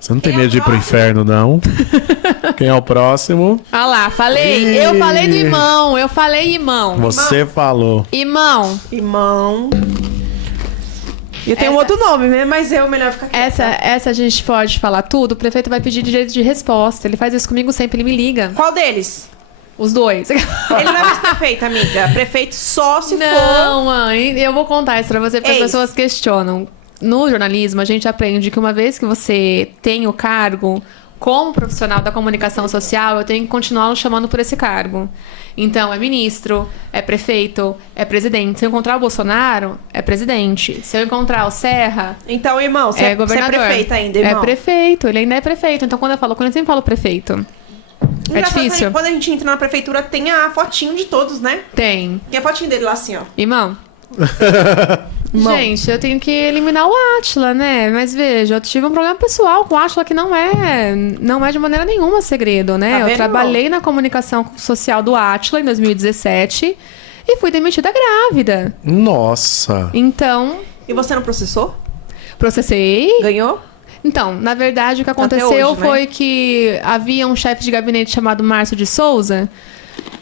Você não tem Quem é medo de ir o pro próximo? inferno, não? Quem é o próximo? Ah lá, falei. Ih. Eu falei do irmão. Eu falei irmão. Você falou. Irmão. Irmão. E tem um outro nome, né? Mas eu melhor ficar quieta. Essa a gente pode falar tudo. O prefeito vai pedir direito de resposta. Ele faz isso comigo sempre, ele me liga. Qual deles? Os dois. Ele não é mais prefeito, amiga. Prefeito só se for... Não, mãe. Eu vou contar isso pra você, porque as Ei. pessoas questionam. No jornalismo, a gente aprende que uma vez que você tem o cargo, como profissional da comunicação social, eu tenho que continuar chamando por esse cargo. Então, é ministro, é prefeito, é presidente. Se eu encontrar o Bolsonaro, é presidente. Se eu encontrar o Serra, Então, irmão, você é é governador. prefeito ainda, irmão. É prefeito, ele ainda é prefeito. Então, quando eu falo com ele, eu sempre falo prefeito. É Engraçado, difícil? Quando a gente entra na prefeitura, tem a fotinho de todos, né? Tem. Tem a fotinho dele lá assim, ó. Irmão? Irmão. Gente, eu tenho que eliminar o Átila, né? Mas veja, eu tive um problema pessoal com o Átila que não é de maneira nenhuma segredo, né? Tá Eu vendo, trabalhei na comunicação social do Átila em 2017 e fui demitida grávida. Nossa. Então, E você não processou? processei. Ganhou? Então, na verdade, o que aconteceu hoje, né? foi que havia um chefe de gabinete chamado Márcio de Souza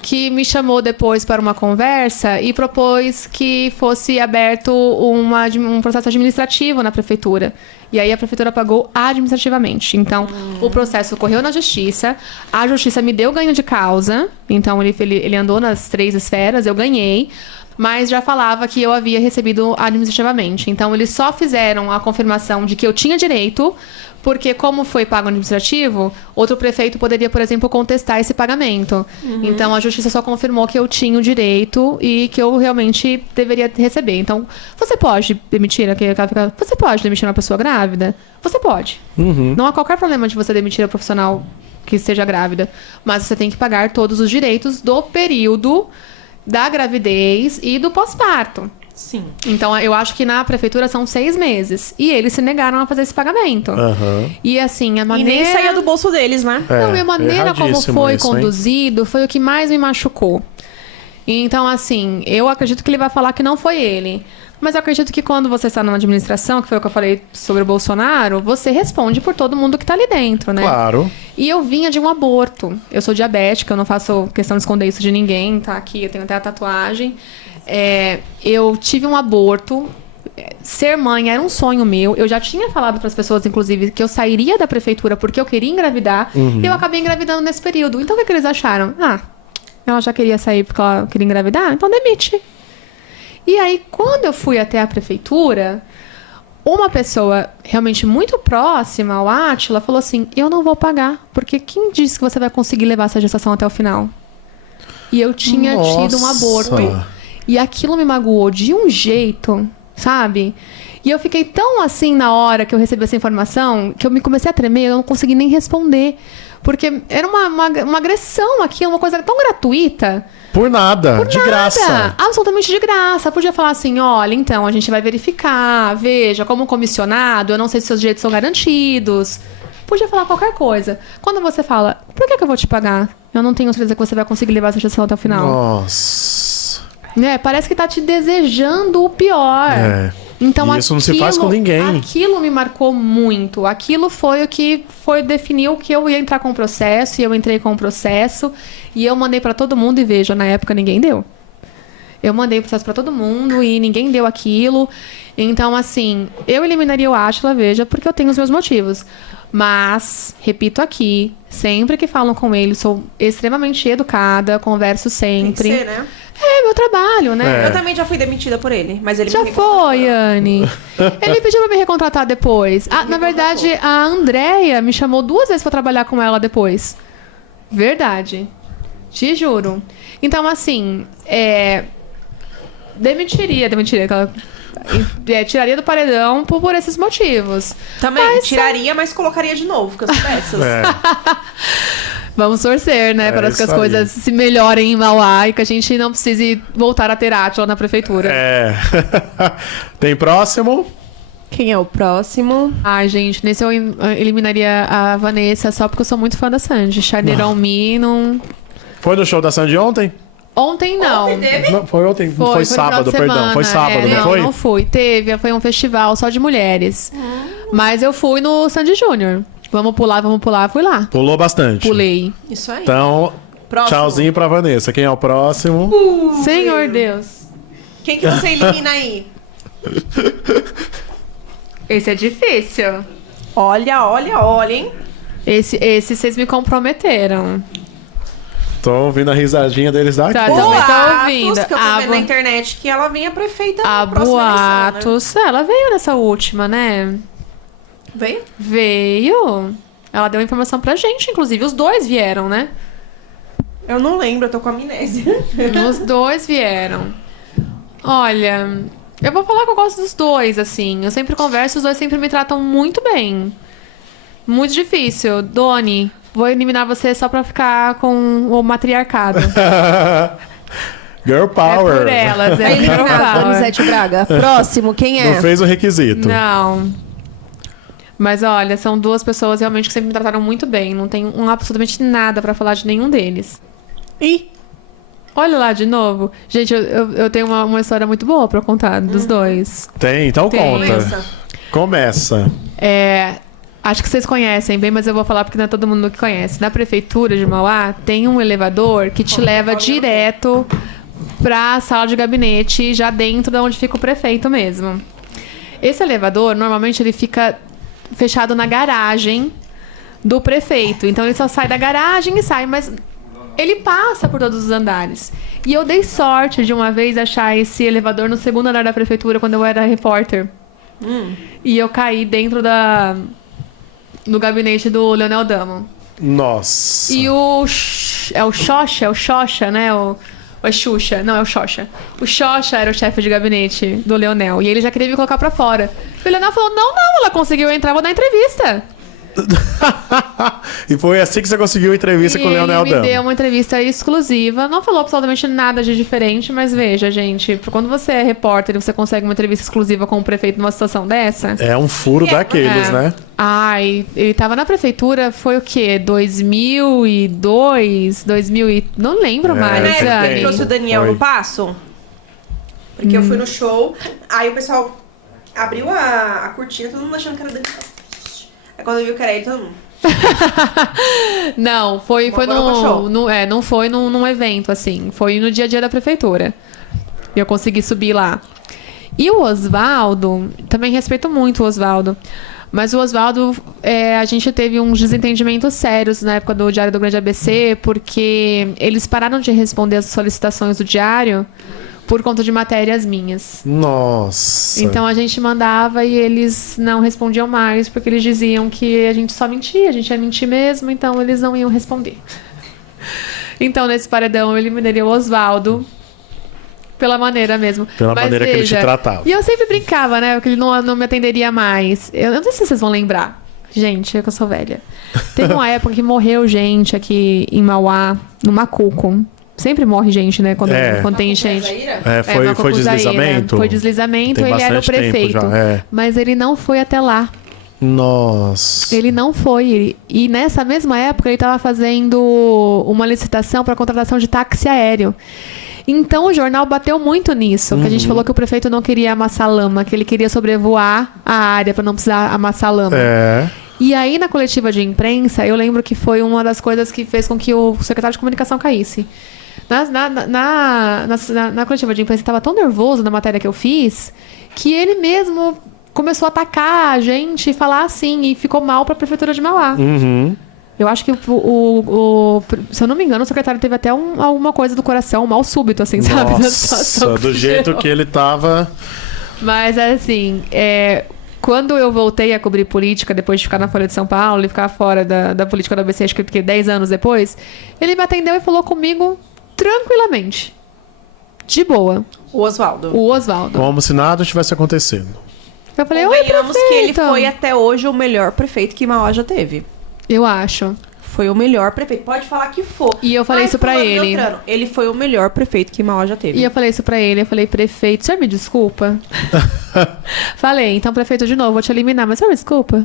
que me chamou depois para uma conversa e propôs que fosse aberto um processo administrativo na prefeitura. E aí a prefeitura pagou administrativamente. Então, o processo correu na justiça, a justiça me deu ganho de causa, então ele andou nas 3 esferas, eu ganhei, mas já falava que eu havia recebido administrativamente. Então, eles só fizeram a confirmação de que eu tinha direito, porque como foi pago administrativo, outro prefeito poderia, por exemplo, contestar esse pagamento. Então, a justiça só confirmou que eu tinha o direito e que eu realmente deveria receber. Então, você pode demitir você pode demitir uma pessoa grávida? Você pode. Não há qualquer problema de você demitir a profissional que esteja grávida, mas você tem que pagar todos os direitos do período da gravidez e do pós-parto. Sim. Então, eu acho que na prefeitura são 6 meses. E eles se negaram a fazer esse pagamento. E assim, a E maneira... nem saía do bolso deles, né? Não, e a maneira como erradíssimo foi isso, hein? conduzido foi o que mais me machucou. Então, assim, eu acredito que ele vai falar que não foi ele. Mas eu acredito que quando você está numa administração, que foi o que eu falei sobre o Bolsonaro, você responde por todo mundo que está ali dentro, né? Claro. E eu vinha de um aborto. Eu sou diabética, eu não faço questão de esconder isso de ninguém, tá aqui, eu tenho até a tatuagem. Eu tive um aborto. Ser mãe era um sonho meu. Eu já tinha falado para as pessoas, inclusive, que eu sairia da prefeitura porque eu queria engravidar. E eu acabei engravidando nesse período. Então, o que eles acharam? Ela já queria sair porque ela queria engravidar? Então, demite. E aí, quando eu fui até a prefeitura, uma pessoa realmente muito próxima ao Átila falou assim, eu não vou pagar, porque quem disse que você vai conseguir levar essa gestação até o final? E eu tinha tido um aborto. E aquilo me magoou de um jeito, sabe? E eu fiquei tão assim na hora que eu recebi essa informação, que eu me comecei a tremer, eu não consegui nem responder. Porque era uma agressão aquilo, uma coisa tão gratuita. Por nada, de graça. Absolutamente de graça. Podia falar assim, olha, então, a gente vai verificar, veja, como comissionado, eu não sei se seus direitos são garantidos. Podia falar qualquer coisa. Quando você fala, por que eu vou te pagar? Eu não tenho certeza que você vai conseguir levar essa gestão até o final. Nossa. Né? Parece que tá te desejando o pior. É. Então, E isso não se faz com ninguém. Aquilo me marcou muito. Aquilo foi o que definiu que eu ia entrar com o processo, e eu entrei com o processo, e eu mandei pra todo mundo, e veja, na época ninguém deu. Eu mandei o processo pra todo mundo e ninguém deu aquilo. Então, assim, eu eliminaria o Átila, veja, porque eu tenho os meus motivos. Mas, repito aqui, sempre que falam com ele, sou extremamente educada, converso sempre. Tem que ser, né? É meu trabalho, né? É. Eu também já fui demitida por ele, mas ele Já me recontratou. foi, Anne. Ele pediu pra me recontratar depois. Ah, na verdade, a Andrea me chamou 2 vezes pra trabalhar com ela depois. Verdade. Te juro. Então, assim, demitiria aquela... tiraria do paredão por esses motivos. Também, Mas, tiraria, mas colocaria de novo, porque eu sou dessas. É. Vamos torcer, né? Para que isso as aí. coisas se melhorem em Mauá e que a gente não precise voltar a ter Átila na prefeitura. É. Tem próximo? Quem é o próximo? Ai, gente, nesse eu eliminaria a Vanessa só porque eu sou muito fã da Sandy. Charneira on Me, não... Foi no show da Sandy ontem? Ontem não. Ontem teve? Não, foi ontem. Foi no sábado, final de perdão. semana. Foi sábado, não foi? Não fui. Foi um festival só de mulheres. Mas eu fui no Sandy Júnior. Vamos pular, fui lá. Pulou bastante. Pulei. Isso aí. Então, Próximo. tchauzinho pra Vanessa. Quem é o próximo? Senhor Deus. Quem que você elimina aí? Esse é difícil. Olha, hein? Esse vocês me comprometeram. Tô ouvindo a risadinha deles daqui. Tá, também tô Boatos, ouvindo. que eu tô vendo na internet que ela vinha prefeita A na próxima eleição, né? boatos. Ela veio nessa última, né? Veio? Veio. Ela deu informação pra gente, inclusive. Os 2 vieram, né? Eu não lembro, eu tô com amnésia. Os 2 vieram. Olha, eu vou falar que eu gosto dos 2, assim. Eu sempre converso, os 2 sempre me tratam muito bem. Muito difícil. Doni, vou eliminar você só pra ficar com o matriarcado. Girl Power. É por elas, Tá é por eliminado, power. Donizete Braga. Próximo, quem é? Não fez o requisito. Não. Mas olha, são 2 pessoas realmente que sempre me trataram muito bem. Não tenho absolutamente nada pra falar de nenhum deles. Ih, Olha lá de novo. Gente, eu tenho uma história muito boa pra contar dos 2. Tem, então Tem. conta. Começa. Acho que vocês conhecem bem, mas eu vou falar porque não é todo mundo que conhece. Na prefeitura de Mauá, tem um elevador que te leva direto pra sala de gabinete, já dentro de onde fica o prefeito mesmo. Esse elevador, normalmente, ele fica fechado na garagem do prefeito. Então, ele só sai da garagem e sai, mas ele passa por todos os andares. E eu dei sorte de uma vez achar esse elevador no 2º andar da prefeitura, quando eu era repórter. E eu caí dentro do gabinete do Leonel Damo. Nossa. E é o Xoxa, né? Ou é Xuxa? Não, é o Xoxa. O Xoxa era o chefe de gabinete do Leonel. E ele já queria me colocar pra fora. E o Leonel falou, não, ela conseguiu entrar, vou dar entrevista. E foi assim que você conseguiu entrevista com o Leonel Ele me Damo. deu uma entrevista exclusiva. Não falou absolutamente nada de diferente, mas veja, gente, quando você é repórter e você consegue uma entrevista exclusiva com o prefeito numa situação dessa... É um furo daqueles, né? Ai, ele tava na prefeitura, foi o quê? 2002, 2000 não lembro mais, tem né? Anne. Trouxe o Daniel Foi. no passo. Porque eu fui no show, aí o pessoal abriu a cortina, todo mundo achando que era Daniel. Aí quando eu vi que era ele, todo mundo... Não, foi Agora eu vou show. não foi num evento, assim. Foi no dia a dia da prefeitura. E eu consegui subir lá. E o Oswaldo, também respeito muito o Oswaldo. Mas o Oswaldo, a gente teve uns desentendimentos sérios na época do Diário do Grande ABC, porque eles pararam de responder as solicitações do Diário por conta de matérias minhas. Nossa. Então a gente mandava e eles não respondiam mais, porque eles diziam que a gente só mentia, a gente ia mentir mesmo, então eles não iam responder. Então nesse paredão eu eliminaria o Oswaldo pela maneira mesmo. Pela maneira que ele te tratava. E eu sempre brincava, né, que ele não me atenderia mais. Eu não sei se vocês vão lembrar. Gente, é que eu sou velha. Teve uma época que morreu gente aqui em Mauá, no Macuco. Sempre morre gente, né? Quando tem gente. Foi Macuco deslizamento? Foi deslizamento, Tem ele era o bastante tempo prefeito. já, Mas ele não foi até lá. Nossa. Ele não foi. E nessa mesma época, ele estava fazendo uma licitação para contratação de táxi aéreo. Então, o jornal bateu muito nisso. Que a gente falou que o prefeito não queria amassar lama, que ele queria sobrevoar a área para não precisar amassar lama. É. E aí, na coletiva de imprensa, eu lembro que foi uma das coisas que fez com que o secretário de comunicação caísse. Na coletiva de imprensa, ele estava tão nervoso na matéria que eu fiz, que ele mesmo começou a atacar a gente e falar assim, e ficou mal para a prefeitura de Mauá. Uhum. Eu acho que, se eu não me engano, o secretário teve até alguma coisa do coração, um mal súbito, assim, sabe? Da situação Nossa, do jeito que ele tava... Mas, assim, quando eu voltei a cobrir política, depois de ficar na Folha de São Paulo e ficar fora da política da ABC, acho que 10 anos depois, ele me atendeu e falou comigo tranquilamente. De boa. O Oswaldo. O Oswaldo. Como se nada tivesse acontecendo. Eu falei, oi, Convenhamos que ele prefeito. foi até hoje o melhor prefeito que Mauá já teve. Eu acho. Foi o melhor prefeito. Pode falar que for. E eu falei Ai, isso pra fulano ele. Beltrano. Ele foi o melhor prefeito que Mauá já teve. E eu falei isso pra ele. Eu falei, prefeito, o senhor me desculpa? Falei, então, prefeito, de novo, vou te eliminar, mas o senhor me desculpa?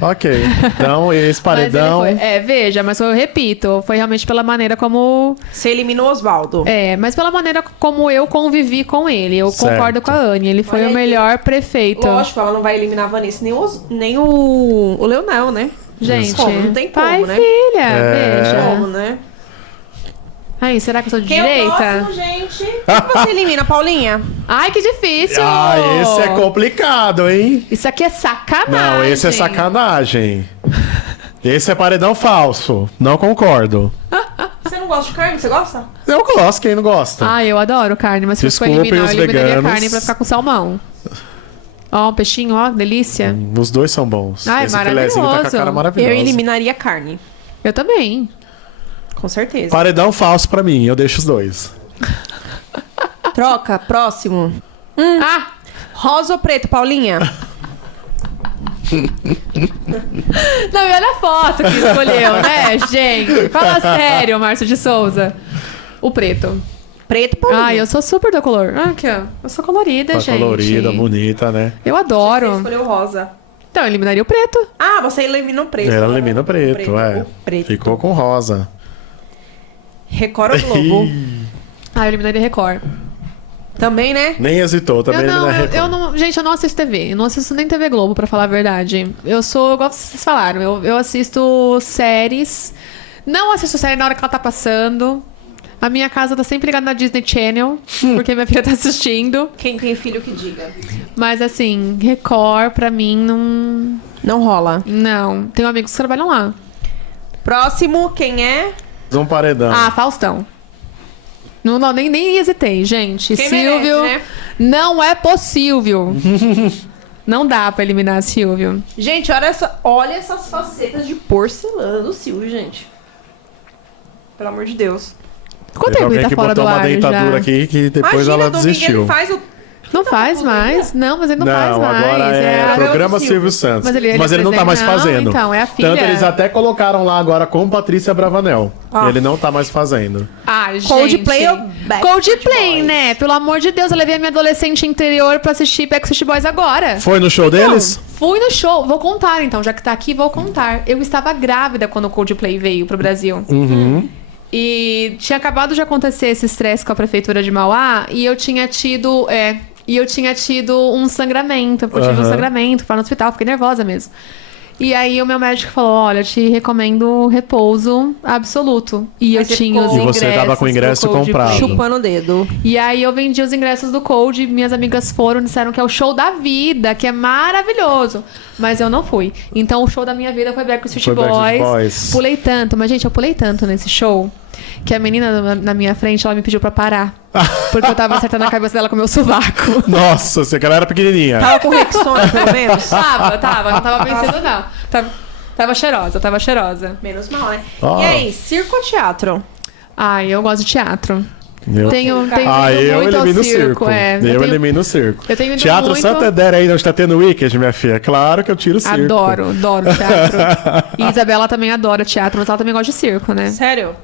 Ok. Então, esse Mas ele paredão... foi. Veja, mas eu repito, foi realmente pela maneira como... Você eliminou o Oswaldo. Mas pela maneira como eu convivi com ele. Eu Certo. concordo com a Anne. Ele foi Olha o aí. melhor prefeito. Lógico, ela não vai eliminar a Vanessa nem o Leonel, né? Gente, Como? Não tem como, pai, né? filha, veja. Como, né? Aí, será que eu sou de Quem é o direita? próximo, gente? Quem você elimina, Paulinha? Ai, que difícil! Ah, esse é complicado, hein? Isso aqui é sacanagem. Não, esse é sacanagem. Esse é paredão falso. Não concordo. Você não gosta de carne? Você gosta? Eu gosto, quem não gosta? Ai, eu adoro carne, mas se eu for Desculpem eliminar, os eu eliminaria veganos. carne pra ficar com salmão. Ó, um peixinho, ó, delícia. Os dois são bons. Ai, esse filezinho tá com a maravilhoso. cara maravilhosa. Eu eliminaria carne. Eu também. Com certeza. Paredão falso pra mim, eu deixo os dois. Troca, próximo. Ah! Rosa ou preto, Paulinha? Não, e olha a foto que escolheu, né, gente? Fala sério, Márcio de Souza. O preto. Preto, Paulinha. Ai, eu sou super do color. Ah, aqui, ó. Eu sou colorida, Tá gente. colorida, bonita, né? Eu Você adoro. escolheu rosa. Então, eu eliminaria o preto. Ah, você eliminou preto. Ela elimina o preto, é. O preto. Ficou com rosa. Record ou Globo? Ah, eu eliminaria Record. Também, né? Nem hesitou, também eu não, elimina eu, Record. eu não. Gente, eu não assisto TV. Eu não assisto nem TV Globo, pra falar a verdade. Eu sou, igual vocês falaram, eu assisto séries. Não assisto série na hora que ela tá passando. A minha casa tá sempre ligada na Disney Channel, porque minha filha tá assistindo. Quem tem filho que diga. Mas assim, Record, pra mim, não. Não rola. Não. Tenho amigos que trabalham lá. Próximo, quem é? Um paredão. Ah, Faustão. Não, nem hesitei, gente. Quem Silvio. merece, né? Não é possível. Não dá pra eliminar Silvio. Gente, olha essas facetas de porcelana do Silvio, gente. Pelo amor de Deus. Quanto Teve tempo ele alguém tá que fora do botou uma ar dentadura já? aqui que depois Imagina, ela domingo desistiu. ele faz o... Não faz mais. Não, mas ele não faz mais. agora é a- programa Silvio. Silvio Santos. Mas ele não tá mais não, fazendo. então, é a filha. Tanto eles até colocaram lá agora com Patrícia Bravanel. Ah. Ele não tá mais fazendo. Ah, gente. Coldplay ou Backstreet Coldplay, Boys? né? Pelo amor de Deus, eu levei a minha adolescente interior pra assistir Backstreet Boys agora. Foi no show deles? Fui no show. Vou contar, então. Já que tá aqui, vou contar. Eu estava grávida quando o Coldplay veio pro Brasil. Uhum. E tinha acabado de acontecer esse estresse com a prefeitura de Mauá e eu tinha tido um sangramento. Eu tive um Aham. sangramento, fui no hospital, fiquei nervosa mesmo. E aí o meu médico falou: olha, te recomendo repouso absoluto. E eu Mas você tinha os ficou- E ingressos. você tava com o pro ingresso Coldplay. comprado. Chupando o dedo. E aí eu vendi os ingressos do Cold, minhas amigas foram, disseram que é o show da vida, que é maravilhoso. Mas eu não fui. Então o show da minha vida foi Backstreet Foi Backstreet Boys. Boys. Pulei tanto, mas gente, eu pulei tanto nesse show que a menina na minha frente, ela me pediu pra parar. Porque eu tava acertando a cabeça dela com o meu sovaco. Nossa, você que ela era pequenininha. Tava com Rexona, pelo menos? Tava, não tava pensando não. Tava cheirosa. Menos mal, né? Ó. E aí, circo ou teatro? Ai, eu gosto de teatro. Eu Tenho Ah, ido eu muito ao elimino o circo. Eu tenho- elimino o circo. eu tenho ido Teatro muito- Santander aí, onde tá tendo Wicked, minha filha. Claro que eu tiro o circo. Adoro teatro. E Isabela também adora teatro, mas ela também gosta de circo, né? Sério?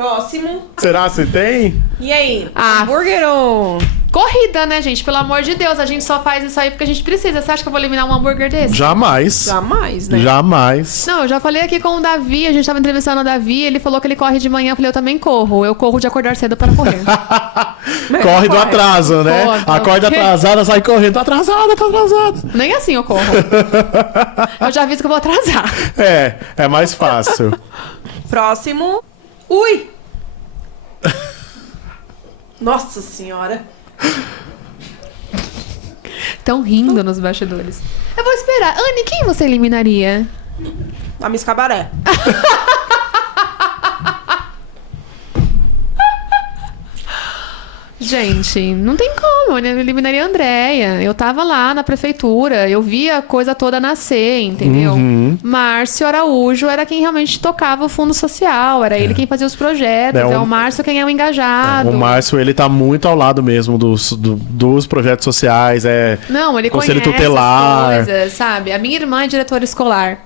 Próximo. Será que tem? E aí? Ah. Hambúrguer ou... Corrida, né, gente? Pelo amor de Deus, a gente só faz isso aí porque a gente precisa. Você acha que eu vou eliminar um hambúrguer desse? Jamais. Jamais, né? Jamais. Não, eu já falei aqui com o Davi, a gente tava entrevistando o Davi, ele falou que ele corre de manhã, eu falei, eu também corro. Eu corro de acordar cedo para correr. Corre do atraso, né? Corre. Acorda atrasada, sai correndo. Tá atrasada, tá atrasada. Nem assim eu corro. Eu já aviso que eu vou atrasar. É mais fácil. Próximo. Ui! Nossa senhora. Estão rindo nos bastidores. Eu vou esperar. Anne, quem você eliminaria? A Miss Cabaré. Gente, não tem como, eu eliminaria a Andréia. Eu tava lá na prefeitura, eu via a coisa toda nascer, entendeu? Márcio Araújo era quem realmente tocava o fundo social, era ele quem fazia os projetos, É, é o Márcio quem é o engajado. O Márcio, ele tá muito ao lado mesmo dos projetos sociais, Não, ele Conselho conhece tutelar. as coisas, sabe? A minha irmã é diretora escolar.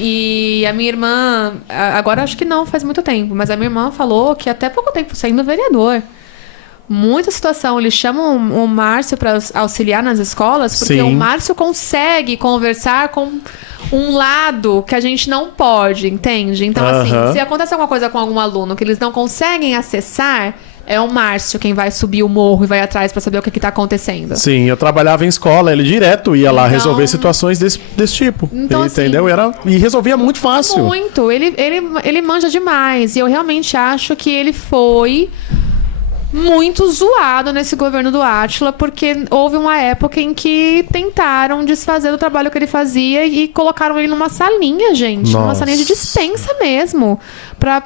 E a minha irmã, agora acho que não, faz muito tempo, mas a minha irmã falou que até pouco tempo saindo vereador. Muita situação, eles chamam o Márcio para auxiliar nas escolas, porque Sim. o Márcio consegue conversar com um lado que a gente não pode, entende? Então, assim, se acontece alguma coisa com algum aluno que eles não conseguem acessar, é o Márcio quem vai subir o morro e vai atrás para saber o que tá acontecendo. Sim, eu trabalhava em escola, ele direto ia lá Então- resolver situações desse tipo. Então, assim, entendeu? E resolvia muito fácil. Muito. Ele manja demais. E eu realmente acho que ele foi muito zoado nesse governo do Átila, porque houve uma época em que tentaram desfazer do trabalho que ele fazia e colocaram ele numa salinha, gente. Numa Nossa. salinha de dispensa mesmo.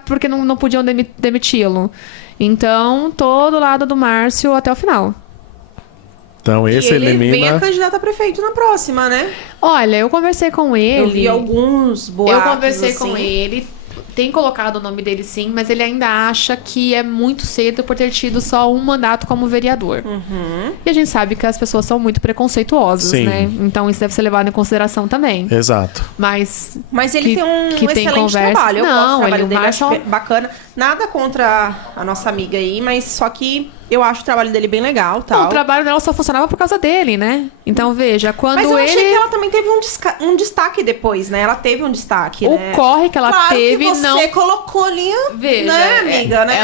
Porque não podiam demiti-lo. Então, tô do lado do Márcio até o final. Então, esse e ele elimina. vem a candidato a prefeito na próxima, né? Olha, eu conversei com ele. Eu vi alguns boatos, Eu conversei assim. com ele, tem colocado o nome dele sim, mas ele ainda acha que é muito cedo por ter tido só um mandato como vereador. E a gente sabe que as pessoas são muito preconceituosas, Sim. né? Então isso deve ser levado em consideração também. Exato. Mas Mas ele que- tem um que tem excelente conversa. trabalho. Eu Não, gosto do trabalho ele- o dele, Márcio- acho bacana. Nada contra a nossa amiga aí, mas só que eu acho o trabalho dele bem legal, tal. o trabalho dela só funcionava por causa dele, né? Então veja, quando Mas eu achei ele... que ela também teve um destaque depois, né? Ela teve um destaque, O né? corre que ela Claro teve que você não... colocou ali, Veja, né, amiga, né?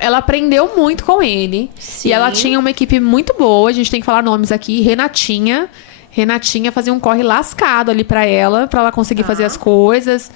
Ela aprendeu muito com ele. Sim. E ela tinha uma equipe muito boa. A gente tem que falar nomes aqui. Renatinha fazia um corre lascado ali pra ela conseguir fazer as coisas.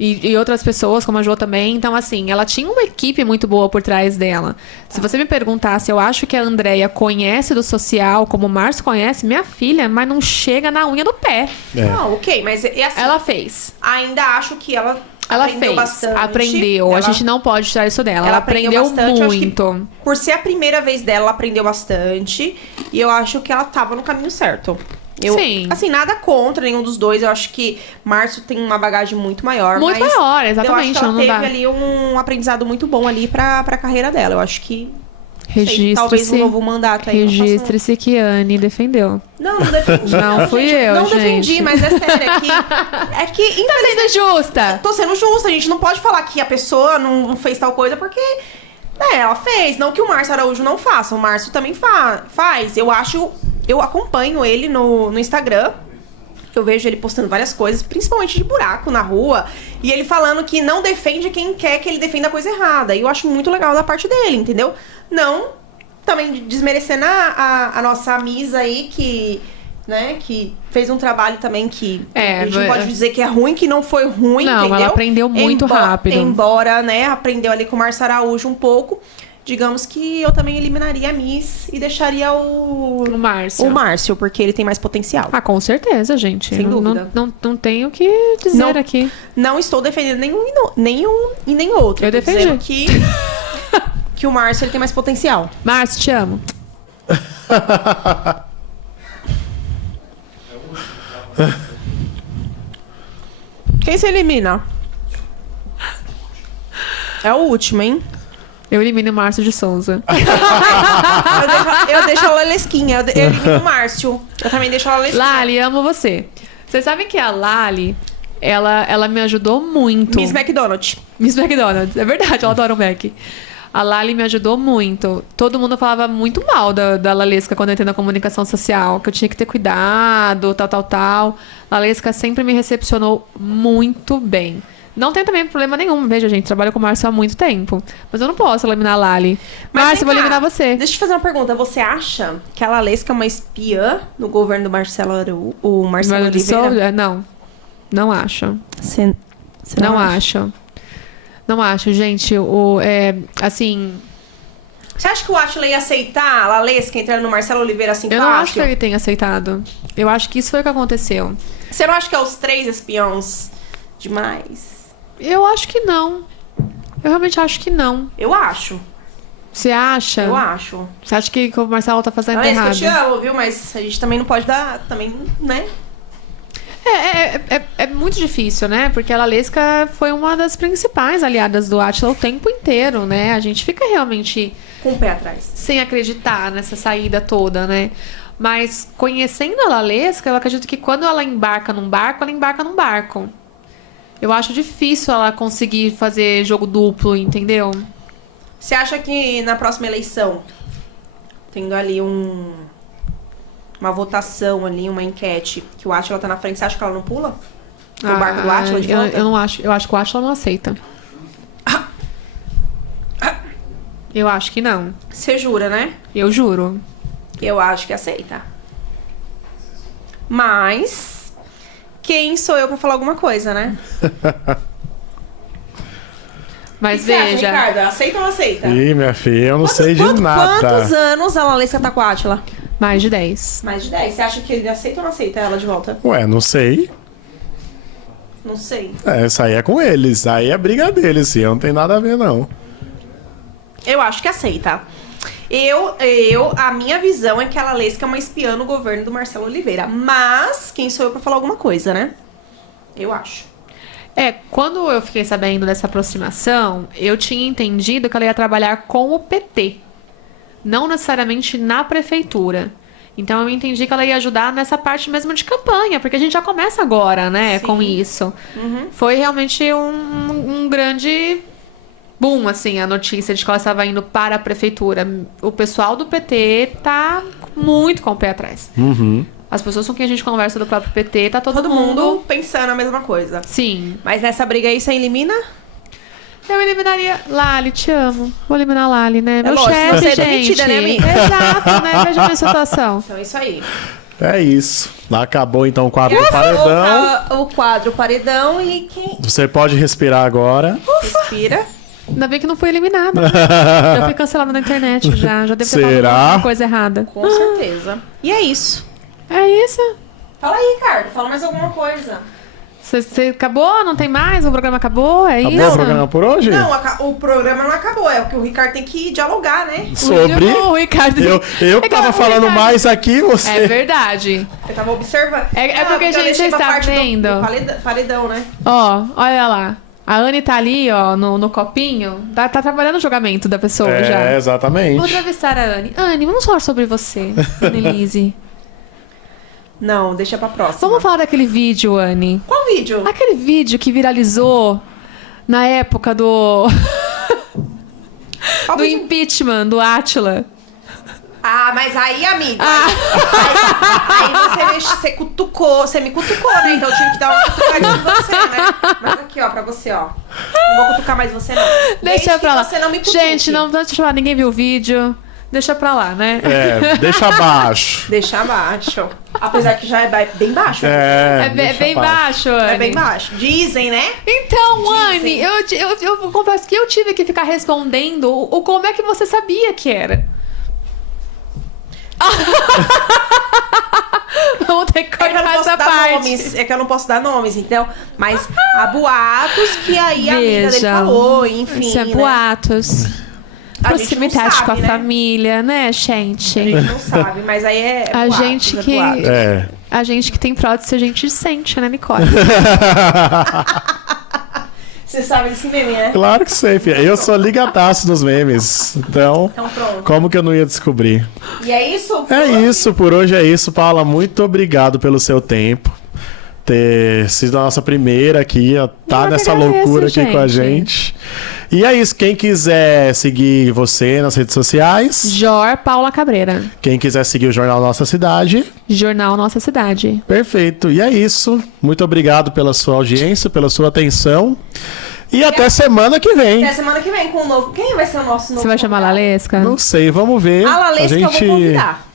E outras pessoas, como a Jo também. Então, assim, ela tinha uma equipe muito boa por trás dela. Se você me perguntar se eu acho que a Andréia conhece do social, como o Márcio conhece, minha filha, mas não chega na unha do pé. Não, ok, mas é assim, Ela fez. ainda acho que ela aprendeu fez. bastante. Aprendeu. A Ela- gente não pode tirar isso dela. ela Ela aprendeu bastante, eu acho que muito. por ser a primeira vez dela, ela aprendeu bastante. E eu acho que ela tava no caminho certo. Sim. Assim, nada contra nenhum dos dois. Eu acho que Márcio tem uma bagagem muito maior. Muito mas maior, eu acho exatamente. que ela Não teve dá. ali um aprendizado muito bom ali pra carreira dela. Eu acho que... sei, talvez Registre-se. um novo mandato aí. Registre-se que Anne defendeu. Não defendi. Não fui eu, Não gente. defendi, mas é sério. É que Tá infelizmente, sendo justa. tô sendo justa. A gente não pode falar que a pessoa não fez tal coisa porque... ela fez. Não que o Márcio Araújo não faça. O Márcio também faz. Eu acompanho ele no Instagram. Eu vejo ele postando várias coisas, principalmente de buraco na rua. E ele falando que não defende quem quer que ele defenda a coisa errada. E eu acho muito legal da parte dele, entendeu? Não também desmerecendo a nossa Misa aí, que fez um trabalho também que a gente não pode dizer que é ruim, que não foi ruim, Não, entendeu? ela aprendeu muito rápido. Embora, né, aprendeu ali com o Márcio Araújo um pouco. Digamos que eu também eliminaria a Miss e deixaria O Márcio. o Márcio, porque ele tem mais potencial. Ah, com certeza, gente. Sem Não- dúvida. Não tenho o que dizer Não. aqui. Não estou defendendo nenhum e nem outro. Eu Tô defendi. dizendo que o Márcio ele tem mais potencial. Márcio, te amo. Quem se elimina? É o último, hein? Eu elimino o Márcio de Souza. Eu deixo a Lalesquinha. Eu elimino o Márcio. Eu também deixo a Lalesquinha. Lali, amo você. Vocês sabem que a Lali, ela me ajudou muito. Miss McDonald. Miss McDonald's, é verdade, ela adora o Mac. A Lali me ajudou muito. Todo mundo falava muito mal da Lalesca quando eu entrei na comunicação social, que eu tinha que ter cuidado, tal. A Lalesca sempre me recepcionou muito bem. Não tem também problema nenhum. Veja, gente, trabalho com o Márcio há muito tempo. Mas eu não posso eliminar a Lali. Márcio, eu vou eliminar você. Deixa eu te fazer uma pergunta. Você acha que a Lalesca é uma espiã no governo do Marcelo Oliveira? Não. Não acho. Você não acho. Não acho, gente. Assim... Você acha que o Átila ia aceitar a Lalesca entrando no Marcelo Oliveira assim Eu fácil? não acho que ele tenha aceitado. Eu acho que isso foi o que aconteceu. Você não acha que é os 3 espiões demais? Eu acho que não. Eu realmente acho que não. Eu acho. Você acha? Eu acho. Você acha que o Marcelo tá fazendo Lalesca, errado? eu te amo, viu? Mas a gente também não pode dar... Também, né? É muito difícil, né? Porque a Lalesca foi uma das principais aliadas do Átila o tempo inteiro, né? A gente fica realmente... Com o pé atrás. Sem acreditar nessa saída toda, né? Mas conhecendo a Lalesca, eu acredito que quando ela embarca num barco, ela embarca num barco. Eu acho difícil ela conseguir fazer jogo duplo, entendeu? Você acha que na próxima eleição, tendo ali uma votação ali, uma enquete, que o Átila tá na frente, você acha que ela não pula? O barco do Átila de volta? Eu não acho. Eu acho que o Átila não aceita. Eu acho que não. Você jura, né? Eu juro. Eu acho que aceita. Mas... quem sou eu pra falar alguma coisa, né? Mas O que você acha, veja... Ricardo? Aceita ou não aceita? Ih, minha filha, eu não sei de nada. Quantos anos a Lalesca tá com a Átila? Mais de 10. Mais de 10. Você acha que ele aceita ou não aceita ela de volta? Ué, não sei. Não sei. Isso aí é com eles. Aí é briga deles, sim. Não tem nada a ver, não. Eu acho que aceita. A minha visão é que a Lalesca é uma espiã no governo do Marcelo Oliveira. Mas, quem sou eu pra falar alguma coisa, né? Eu acho. Quando eu fiquei sabendo dessa aproximação, eu tinha entendido que ela ia trabalhar com o PT. Não necessariamente na prefeitura. Então eu entendi que ela ia ajudar nessa parte mesmo de campanha, porque a gente já começa agora, né, com isso. Uhum. Foi realmente um grande boom, assim, a notícia de que ela estava indo para a prefeitura. O pessoal do PT tá muito com o pé atrás. Uhum. As pessoas com quem a gente conversa do próprio PT, tá todo Todo mundo... mundo pensando a mesma coisa. Sim. Mas nessa briga aí, você elimina? Eu eliminaria... Lali, te amo. Vou eliminar Lali, né? Meu lógico, chefe, você é gente. demitida, né, amiga? Exato, né? Veja a minha situação. Então é isso aí. É isso. Acabou então o quadro do paredão. O quadro paredão e quem Você pode respirar agora. respira. Ainda bem que não fui eliminada. Já fui cancelada na internet, já. Já devo ter falado Será? alguma coisa errada. Com certeza. E é isso. É isso. Fala aí, Ricardo. Fala mais alguma coisa. Você acabou? Não tem mais? O programa acabou? É Acabou isso? o programa por hoje? Não, o programa não acabou. É o que o Ricardo tem que dialogar, né? Sobre... O Ricardo... Eu que tava falando mais aqui, você... É verdade. Eu tava observando. É porque, eu gente, deixei você pra está parte do vendo? paredão, né? Ó, olha lá. A Anne tá ali, ó, no copinho. Tá trabalhando o julgamento da pessoa já. Vou Exatamente. entrevistar a Anne. Anne, vamos falar sobre você, Annelise. Não, deixa pra próxima. Vamos falar daquele vídeo, Anne. Qual vídeo? Aquele vídeo que viralizou na época do... Qual do vídeo? impeachment do Átila. Ah, mas aí, amiga, aí você cutucou, você me cutucou, né? Então eu tive que dar uma cutucadinha em você, né? Mas aqui, ó, pra você, ó. Não vou cutucar mais você, não. Deixa pra lá. Você não me cutuque. Gente, não deixa eu falar, ninguém viu o vídeo. Deixa pra lá, né? Deixa abaixo. Deixa abaixo. Apesar que já é bem baixo. É deixa bem baixo, Anne. É bem baixo. Dizem, né? Então, Dizem. Anne, eu confesso que eu tive que ficar respondendo o como é que você sabia que era. Vamos ter que cortar essa parte. Nomes, é que eu não posso dar nomes, então. Mas há boatos que aí a amiga dele falou, enfim. Isso é né? boatos. A gente não Proximidade sabe, com a né? família, né, gente? A gente não sabe, mas aí é A boatos, gente é que- boatos. A gente que tem prótese, a gente sente, né, Nicole? Você sabe desse meme, né? Claro que sei, filha. Eu sou ligadaço nos memes. Então, Então pronto. como que eu não ia descobrir? E é isso? É isso, por hoje é isso, Paula. Muito obrigado pelo seu tempo. ter sido a nossa primeira aqui, ó, tá Eu nessa agradeço, loucura aqui com a gente. gente. E é isso, quem quiser seguir você nas redes sociais, Jor Paula Cabreira. quem quiser seguir o Jornal Nossa Cidade, Jornal Nossa Cidade. perfeito. E é isso, muito obrigado pela sua audiência, pela sua atenção. E até semana que vem. Até semana que vem com um novo. Quem vai ser o nosso novo? Você vai chamar a convidado? Lalesca? Não sei, vamos ver. A Lalesca eu vou convidar.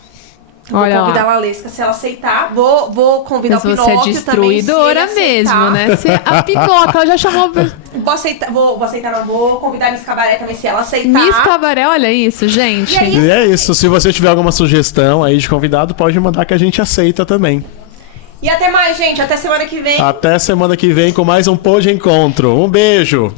Olha Vou convidar lá. a Lalesca se ela aceitar. Vou convidar Mas o você é Pinóquio destruidora também, se ele mesmo, aceitar. né? A Pinóquio, ela já chamou... Vou aceitar, não. Vou convidar a Miss Cabaré também, se ela aceitar. Miss Cabaré, olha isso, gente. E aí? E é isso, se você tiver alguma sugestão aí de convidado, pode mandar que a gente aceita também. E até mais, gente. Até semana que vem. Até semana que vem com mais um Pô de Encontro. Um beijo!